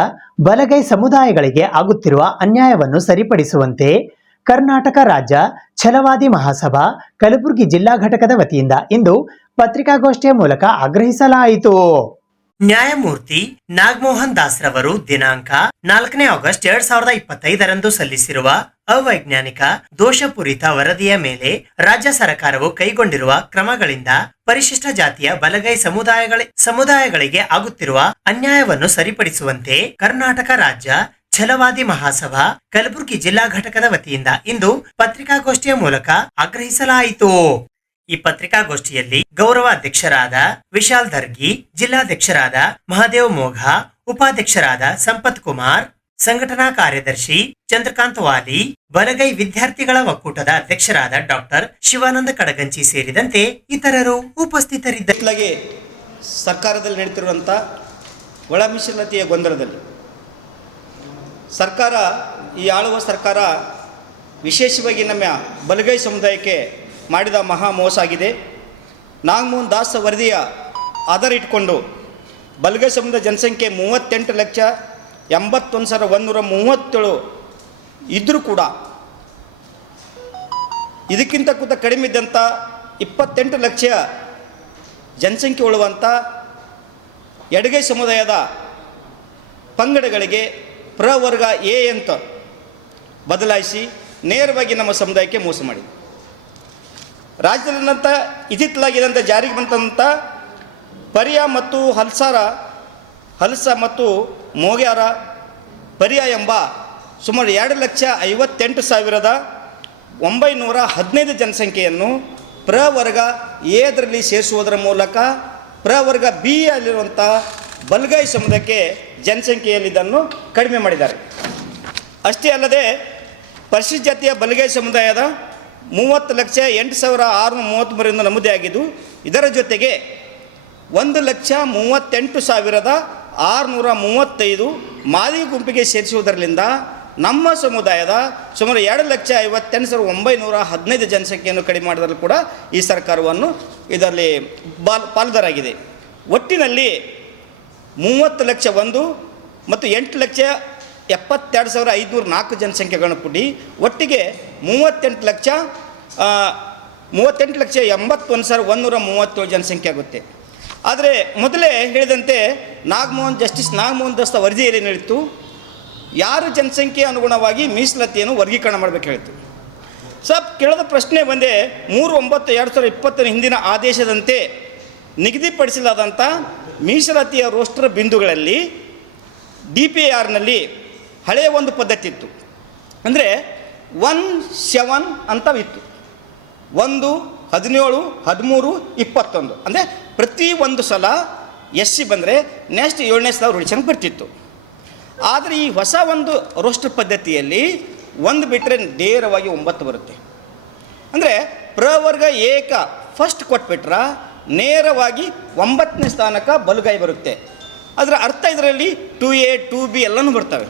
ಬಲಗೈ ಸಮುದಾಯಗಳಿಗೆ ಆಗುತ್ತಿರುವ ಅನ್ಯಾಯವನ್ನು ಸರಿಪಡಿಸುವಂತೆ ಕರ್ನಾಟಕ ರಾಜ್ಯ ಛಲವಾದಿ ಮಹಾಸಭಾ ಕಲಬುರಗಿ ಜಿಲ್ಲಾ ಘಟಕದ ವತಿಯಿಂದ ಇಂದು ಪತ್ರಿಕಾಗೋಷ್ಠಿಯ ಮೂಲಕ ಆಗ್ರಹಿಸಲಾಯಿತು. ನ್ಯಾಯಮೂರ್ತಿ ನಾಗಮೋಹನ್ ದಾಸ್ ರವರು ದಿನಾಂಕ 4 ಆಗಸ್ಟ್ 2025ರಂದು ಸಲ್ಲಿಸಿರುವ ಅವೈಜ್ಞಾನಿಕ ದೋಷಪೂರಿತ ವರದಿಯ ಮೇಲೆ ರಾಜ್ಯ ಸರ್ಕಾರವು ಕೈಗೊಂಡಿರುವ ಕ್ರಮಗಳಿಂದ ಪರಿಶಿಷ್ಟ ಜಾತಿಯ ಬಲಗೈ ಸಮುದಾಯಗಳಿಗೆ ಆಗುತ್ತಿರುವ ಅನ್ಯಾಯವನ್ನು ಸರಿಪಡಿಸುವಂತೆ ಕರ್ನಾಟಕ ರಾಜ್ಯ ಛಲವಾದಿ ಮಹಾಸಭಾ ಕಲಬುರಗಿ ಜಿಲ್ಲಾ ಘಟಕದ ವತಿಯಿಂದ ಇಂದು ಪತ್ರಿಕಾಗೋಷ್ಠಿಯ ಮೂಲಕ ಆಗ್ರಹಿಸಲಾಯಿತು. ಈ ಪತ್ರಿಕಾಗೋಷ್ಠಿಯಲ್ಲಿ ಗೌರವ ಅಧ್ಯಕ್ಷರಾದ ವಿಶಾಲ್ ದರ್ಗಿ, ಜಿಲ್ಲಾಧ್ಯಕ್ಷರಾದ ಮಹಾದೇವ್ ಮೋಘ, ಉಪಾಧ್ಯಕ್ಷರಾದ ಸಂಪತ್ ಕುಮಾರ್, ಸಂಘಟನಾ ಕಾರ್ಯದರ್ಶಿ ಚಂದ್ರಕಾಂತ್ ವಾಲಿ, ಬಲಗೈ ವಿದ್ಯಾರ್ಥಿಗಳ ಒಕ್ಕೂಟದ ಅಧ್ಯಕ್ಷರಾದ ಡಾಕ್ಟರ್ ಶಿವಾನಂದ ಕಡಗಂಚಿ ಸೇರಿದಂತೆ ಇತರರು ಉಪಸ್ಥಿತರಿದ್ದರು. ಸರ್ಕಾರದಲ್ಲಿ ನಡೀತಿರುವಂಥ ಒಳ ಮೀಸಲಾತಿಯ ಗೊಂದಲದಲ್ಲಿ ಸರ್ಕಾರ, ಈ ಆಳುವ ಸರ್ಕಾರ ವಿಶೇಷವಾಗಿ ನಮ್ಮ ಬಲಗೈ ಸಮುದಾಯಕ್ಕೆ ಮಾಡಿದ ಮಹಾ ಮೋಸ ಆಗಿದೆ. ನಾಗಮೋಹನ್ ದಾಸ್ ವರದಿಯ ಆಧಾರ ಇಟ್ಕೊಂಡು ಬಲಗೈ ಸಮುದಾಯ ಜನಸಂಖ್ಯೆ 38,81,137 ಇದ್ದರೂ ಕೂಡ ಇದಕ್ಕಿಂತ ಕಡಿಮೆ ಇದ್ದಂಥ 28 ಲಕ್ಷ ಜನಸಂಖ್ಯೆ ಉಳ್ಳುವಂಥ ಎಡಗೈ ಸಮುದಾಯದ ಪಂಗಡಗಳಿಗೆ ಪ್ರವರ್ಗ ಎ ಅಂತ ಬದಲಾಯಿಸಿ ನೇರವಾಗಿ ನಮ್ಮ ಸಮುದಾಯಕ್ಕೆ ಮೋಸ ಮಾಡಿದೆ. ರಾಜ್ಯದಲ್ಲಂತ ಇತಿತ್ತಲಾಗಿದ್ದಂಥ ಜಾರಿಗೆ ಬಂದಂಥ ಪರಿಯ ಮತ್ತು ಹಲ್ಸ ಮತ್ತು ಮೋಗ್ಯಾರ ಪರಿಯ ಎಂಬ ಸುಮಾರು 2,58,915 ಜನಸಂಖ್ಯೆಯನ್ನು ಪ್ರವರ್ಗ ಎದರಲ್ಲಿ ಸೇರಿಸುವುದರ ಮೂಲಕ ಪ್ರವರ್ಗ ಬಿ ಯಲ್ಲಿರುವಂಥ ಬಲಗೈ ಸಮುದಾಯಕ್ಕೆ ಜನಸಂಖ್ಯೆಯಲ್ಲಿ ಇದನ್ನು ಕಡಿಮೆ ಮಾಡಿದ್ದಾರೆ. ಅಷ್ಟೇ ಅಲ್ಲದೆ ಪರಿಶಿಷ್ಟ ಜಾತಿಯ ಬಲಗೈ ಸಮುದಾಯದ 30,08,633 ನಮೂದಿಯಾಗಿದ್ದು, ಇದರ ಜೊತೆಗೆ 1,38,635 ಮಾದಿಗ ಗುಂಪಿಗೆ ಸೇರಿಸುವುದರಿಂದ ನಮ್ಮ ಸಮುದಾಯದ ಸುಮಾರು 2,58,915 ಜನಸಂಖ್ಯೆಯನ್ನು ಕಡಿಮೆ ಮಾಡೋದ್ರಲ್ಲಿ ಕೂಡ ಈ ಸರ್ಕಾರವನ್ನು ಇದರಲ್ಲಿ ಪಾಲುದಾರಾಗಿದೆ. ಒಟ್ಟಿನಲ್ಲಿ 30,01,000 ಮತ್ತು 8,72,504 ಜನಸಂಖ್ಯೆಗಳನ್ನು ಕೂಡಿ ಒಟ್ಟಿಗೆ 38,00,000 38,81,137 ಜನಸಂಖ್ಯೆ ಆಗುತ್ತೆ. ಆದರೆ ಮೊದಲೇ ಹೇಳಿದಂತೆ ಜಸ್ಟಿಸ್ ನಾಗಮೋಹನ್ ದಾಸ್ ವರದಿಯಲ್ಲಿ ಏನಿತ್ತು, ಯಾರು ಜನಸಂಖ್ಯೆ ಅನುಗುಣವಾಗಿ ಮೀಸಲಾತಿಯನ್ನು ವರ್ಗೀಕರಣ ಮಾಡಬೇಕು ಹೇಳಿತ್ತು. ಕೇಳದ ಪ್ರಶ್ನೆ ಬಂದೆ 3/9/2020 ಹಿಂದಿನ ಆದೇಶದಂತೆ ನಿಗದಿಪಡಿಸಲಾದಂಥ ಮೀಸಲಾತಿಯ ರೋಸ್ಟರ್ ಬಿಂದುಗಳಲ್ಲಿ DPARನಲ್ಲಿ ಹಳೆಯ ಒಂದು ಪದ್ಧತಿ ಇತ್ತು. ಅಂದರೆ 1-7 ಅಂತವಿತ್ತು. 1, 17, 13, 21 ಅಂದರೆ ಪ್ರತಿ ಒಂದು ಸಲ SC ಬಂದರೆ ನೆಕ್ಸ್ಟ್ 7ನೇ ಸಲ ರೂಢಿಸಂಗೆ ಬರ್ತಿತ್ತು. ಆದರೆ ಈ ಹೊಸ ಒಂದು ರೋಸ್ಟರ್ ಪದ್ಧತಿಯಲ್ಲಿ 1 ಬಿಟ್ಟರೆ ನೇರವಾಗಿ 9 ಬರುತ್ತೆ. ಅಂದರೆ ಪ್ರವರ್ಗ ಏಕ ಫಸ್ಟ್ ಕೊಟ್ಬಿಟ್ರೆ ನೇರವಾಗಿ 9ನೇ ಸ್ಥಾನಕ್ಕೆ ಬಲಗೈ ಬರುತ್ತೆ. ಅದರ ಅರ್ಥ ಇದರಲ್ಲಿ 2A 2B ಎಲ್ಲನೂ ಬರ್ತವೆ.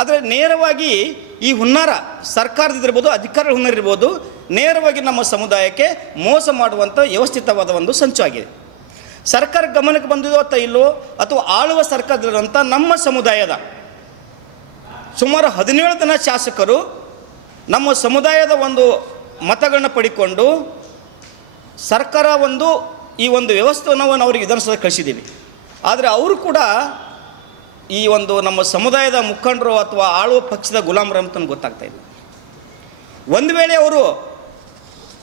ಆದರೆ ನೇರವಾಗಿ ಈ ಹುನ್ನಾರ ಸರ್ಕಾರದಿರ್ಬೋದು, ಅಧಿಕಾರಿಗಳ ಹುನ್ನಾರ ಇರ್ಬೋದು, ನೇರವಾಗಿ ನಮ್ಮ ಸಮುದಾಯಕ್ಕೆ ಮೋಸ ಮಾಡುವಂಥ ವ್ಯವಸ್ಥಿತವಾದ ಒಂದು ಸಂಚು ಆಗಿದೆ. ಸರ್ಕಾರ ಗಮನಕ್ಕೆ ಬಂದಿದೋ ಅಥವಾ ಇಲ್ಲೋ, ಅಥವಾ ಆಳುವ ಸರ್ಕಾರದಲ್ಲಿರುವಂಥ ನಮ್ಮ ಸಮುದಾಯದ ಸುಮಾರು 17 ಜನ ಶಾಸಕರು ನಮ್ಮ ಸಮುದಾಯದ ಒಂದು ಮತಗಳನ್ನ ಪಡಿಕೊಂಡು ಸರ್ಕಾರ ಈ ಒಂದು ವ್ಯವಸ್ಥೆಯನ್ನು ಅವರಿಗೆ ವಿಧಾನಸಭೆಗೆ ಕಳಿಸಿದ್ದೀವಿ. ಆದರೆ ಅವರು ಕೂಡ ಈ ಒಂದು ನಮ್ಮ ಸಮುದಾಯದ ಮುಖಂಡರು ಅಥವಾ ಆಳುವ ಪಕ್ಷದ ಗುಲಾಮರು ಅಂತ ಗೊತ್ತಾಗ್ತಾ ಇದೆ. ಒಂದು ವೇಳೆ ಅವರು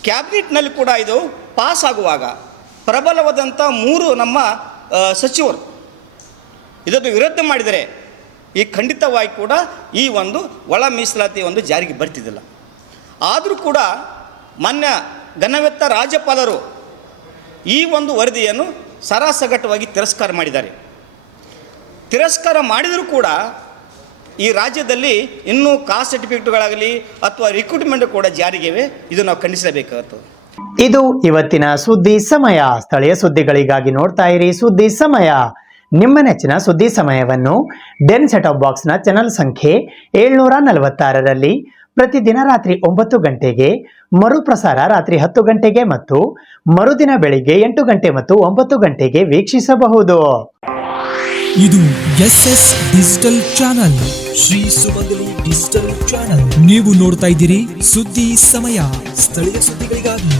ಕ್ಯಾಬಿನೆಟ್ನಲ್ಲಿ ಕೂಡ ಇದು ಪಾಸ್ ಆಗುವಾಗ ಪ್ರಬಲವಾದಂಥ 3 ನಮ್ಮ ಸಚಿವರು ಇದನ್ನು ವಿರೋಧ ಮಾಡಿದರೆ ಈ ಖಂಡಿತವಾಗಿ ಕೂಡ ಈ ಒಂದು ಒಳ ಮೀಸಲಾತಿ ಜಾರಿಗೆ ಬರ್ತಿದ್ದಿಲ್ಲ. ಆದರೂ ಕೂಡ ಮಾನ್ಯ ಘನವೆತ್ತ ರಾಜ್ಯಪಾಲರು ಈ ಒಂದು ವರದಿಯನ್ನು ಸರಾಸಗಟವಾಗಿ ತಿರಸ್ಕಾರ ಮಾಡಿದ್ದಾರೆ. ತಿರಸ್ಕಾರ ಮಾಡಿದರೂ ಕೂಡ ಈ ರಾಜ್ಯದಲ್ಲಿ ಇನ್ನೂ ಕಾಸ್ಟ್ ಸರ್ಟಿಫಿಕೇಟ್ಗಳಾಗಲಿ ಅಥವಾ ರಿಕ್ರೂಟ್ಮೆಂಟ್ ಕೂಡ ಜಾರಿಗಿವೆ. ಇದು ನಾವು ಖಂಡಿಸಲೇಬೇಕಾಗುತ್ತೆ. ಇದು ಇವತ್ತಿನ ಸುದ್ದಿ ಸಮಯ. ಸ್ಥಳೀಯ ಸುದ್ದಿಗಳಿಗಾಗಿ ನೋಡ್ತಾ ಇರಿ ಸುದ್ದಿ ಸಮಯ. ನಿಮ್ಮ ನೆಚ್ಚಿನ ಸುದ್ದಿ ಸಮಯವನ್ನು ಡೆನ್ ಸೆಟ್ ಆಫ್ ಬಾಕ್ಸ್ನ ಚಾನಲ್ ಸಂಖ್ಯೆ 746ರಲ್ಲಿ ಪ್ರತಿದಿನ ರಾತ್ರಿ 9 ಗಂಟೆಗೆ, ಮರುಪ್ರಸಾರ ರಾತ್ರಿ 10 ಗಂಟೆಗೆ ಮತ್ತು ಮರುದಿನ ಬೆಳಿಗ್ಗೆ 8 ಗಂಟೆ ಮತ್ತು 9 ಗಂಟೆಗೆ ವೀಕ್ಷಿಸಬಹುದು. ಇದು SS ಡಿಜಿಟಲ್ ಚಾನಲ್, ಶ್ರೀ ಸುಮಂಗಲಿ ಡಿಜಿಟಲ್ ಚಾನಲ್. ನೀವು ನೋಡ್ತಾ ಇದ್ದೀರಿ ಸುದ್ದಿ ಸಮಯ, ಸ್ಥಳೀಯ ಸುದ್ದಿಗಳಿಗಾಗಿ.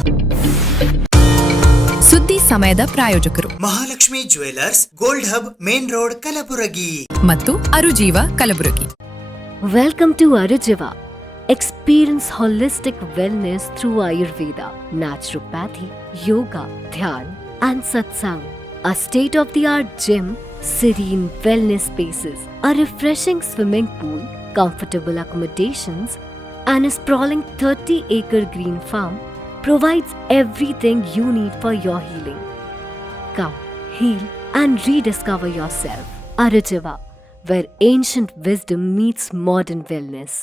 ಸುದ್ದಿ ಸಮಯದ ಪ್ರಾಯೋಜಕರು Mahalakshmi jewellers, gold hub, main road, Kalaburagi ಮತ್ತು ಅರುಜೀವ Kalaburagi. Welcome to Arujiva. Experience holistic wellness through Ayurveda, naturopathy, yoga, dhyan, and satsang. A state-of-the-art gym, serene wellness spaces, a refreshing swimming pool, comfortable accommodations, and a sprawling 30-acre green farm provides everything you need for your healing. Come, heal, and rediscover yourself. Arujiva, where ancient wisdom meets modern wellness.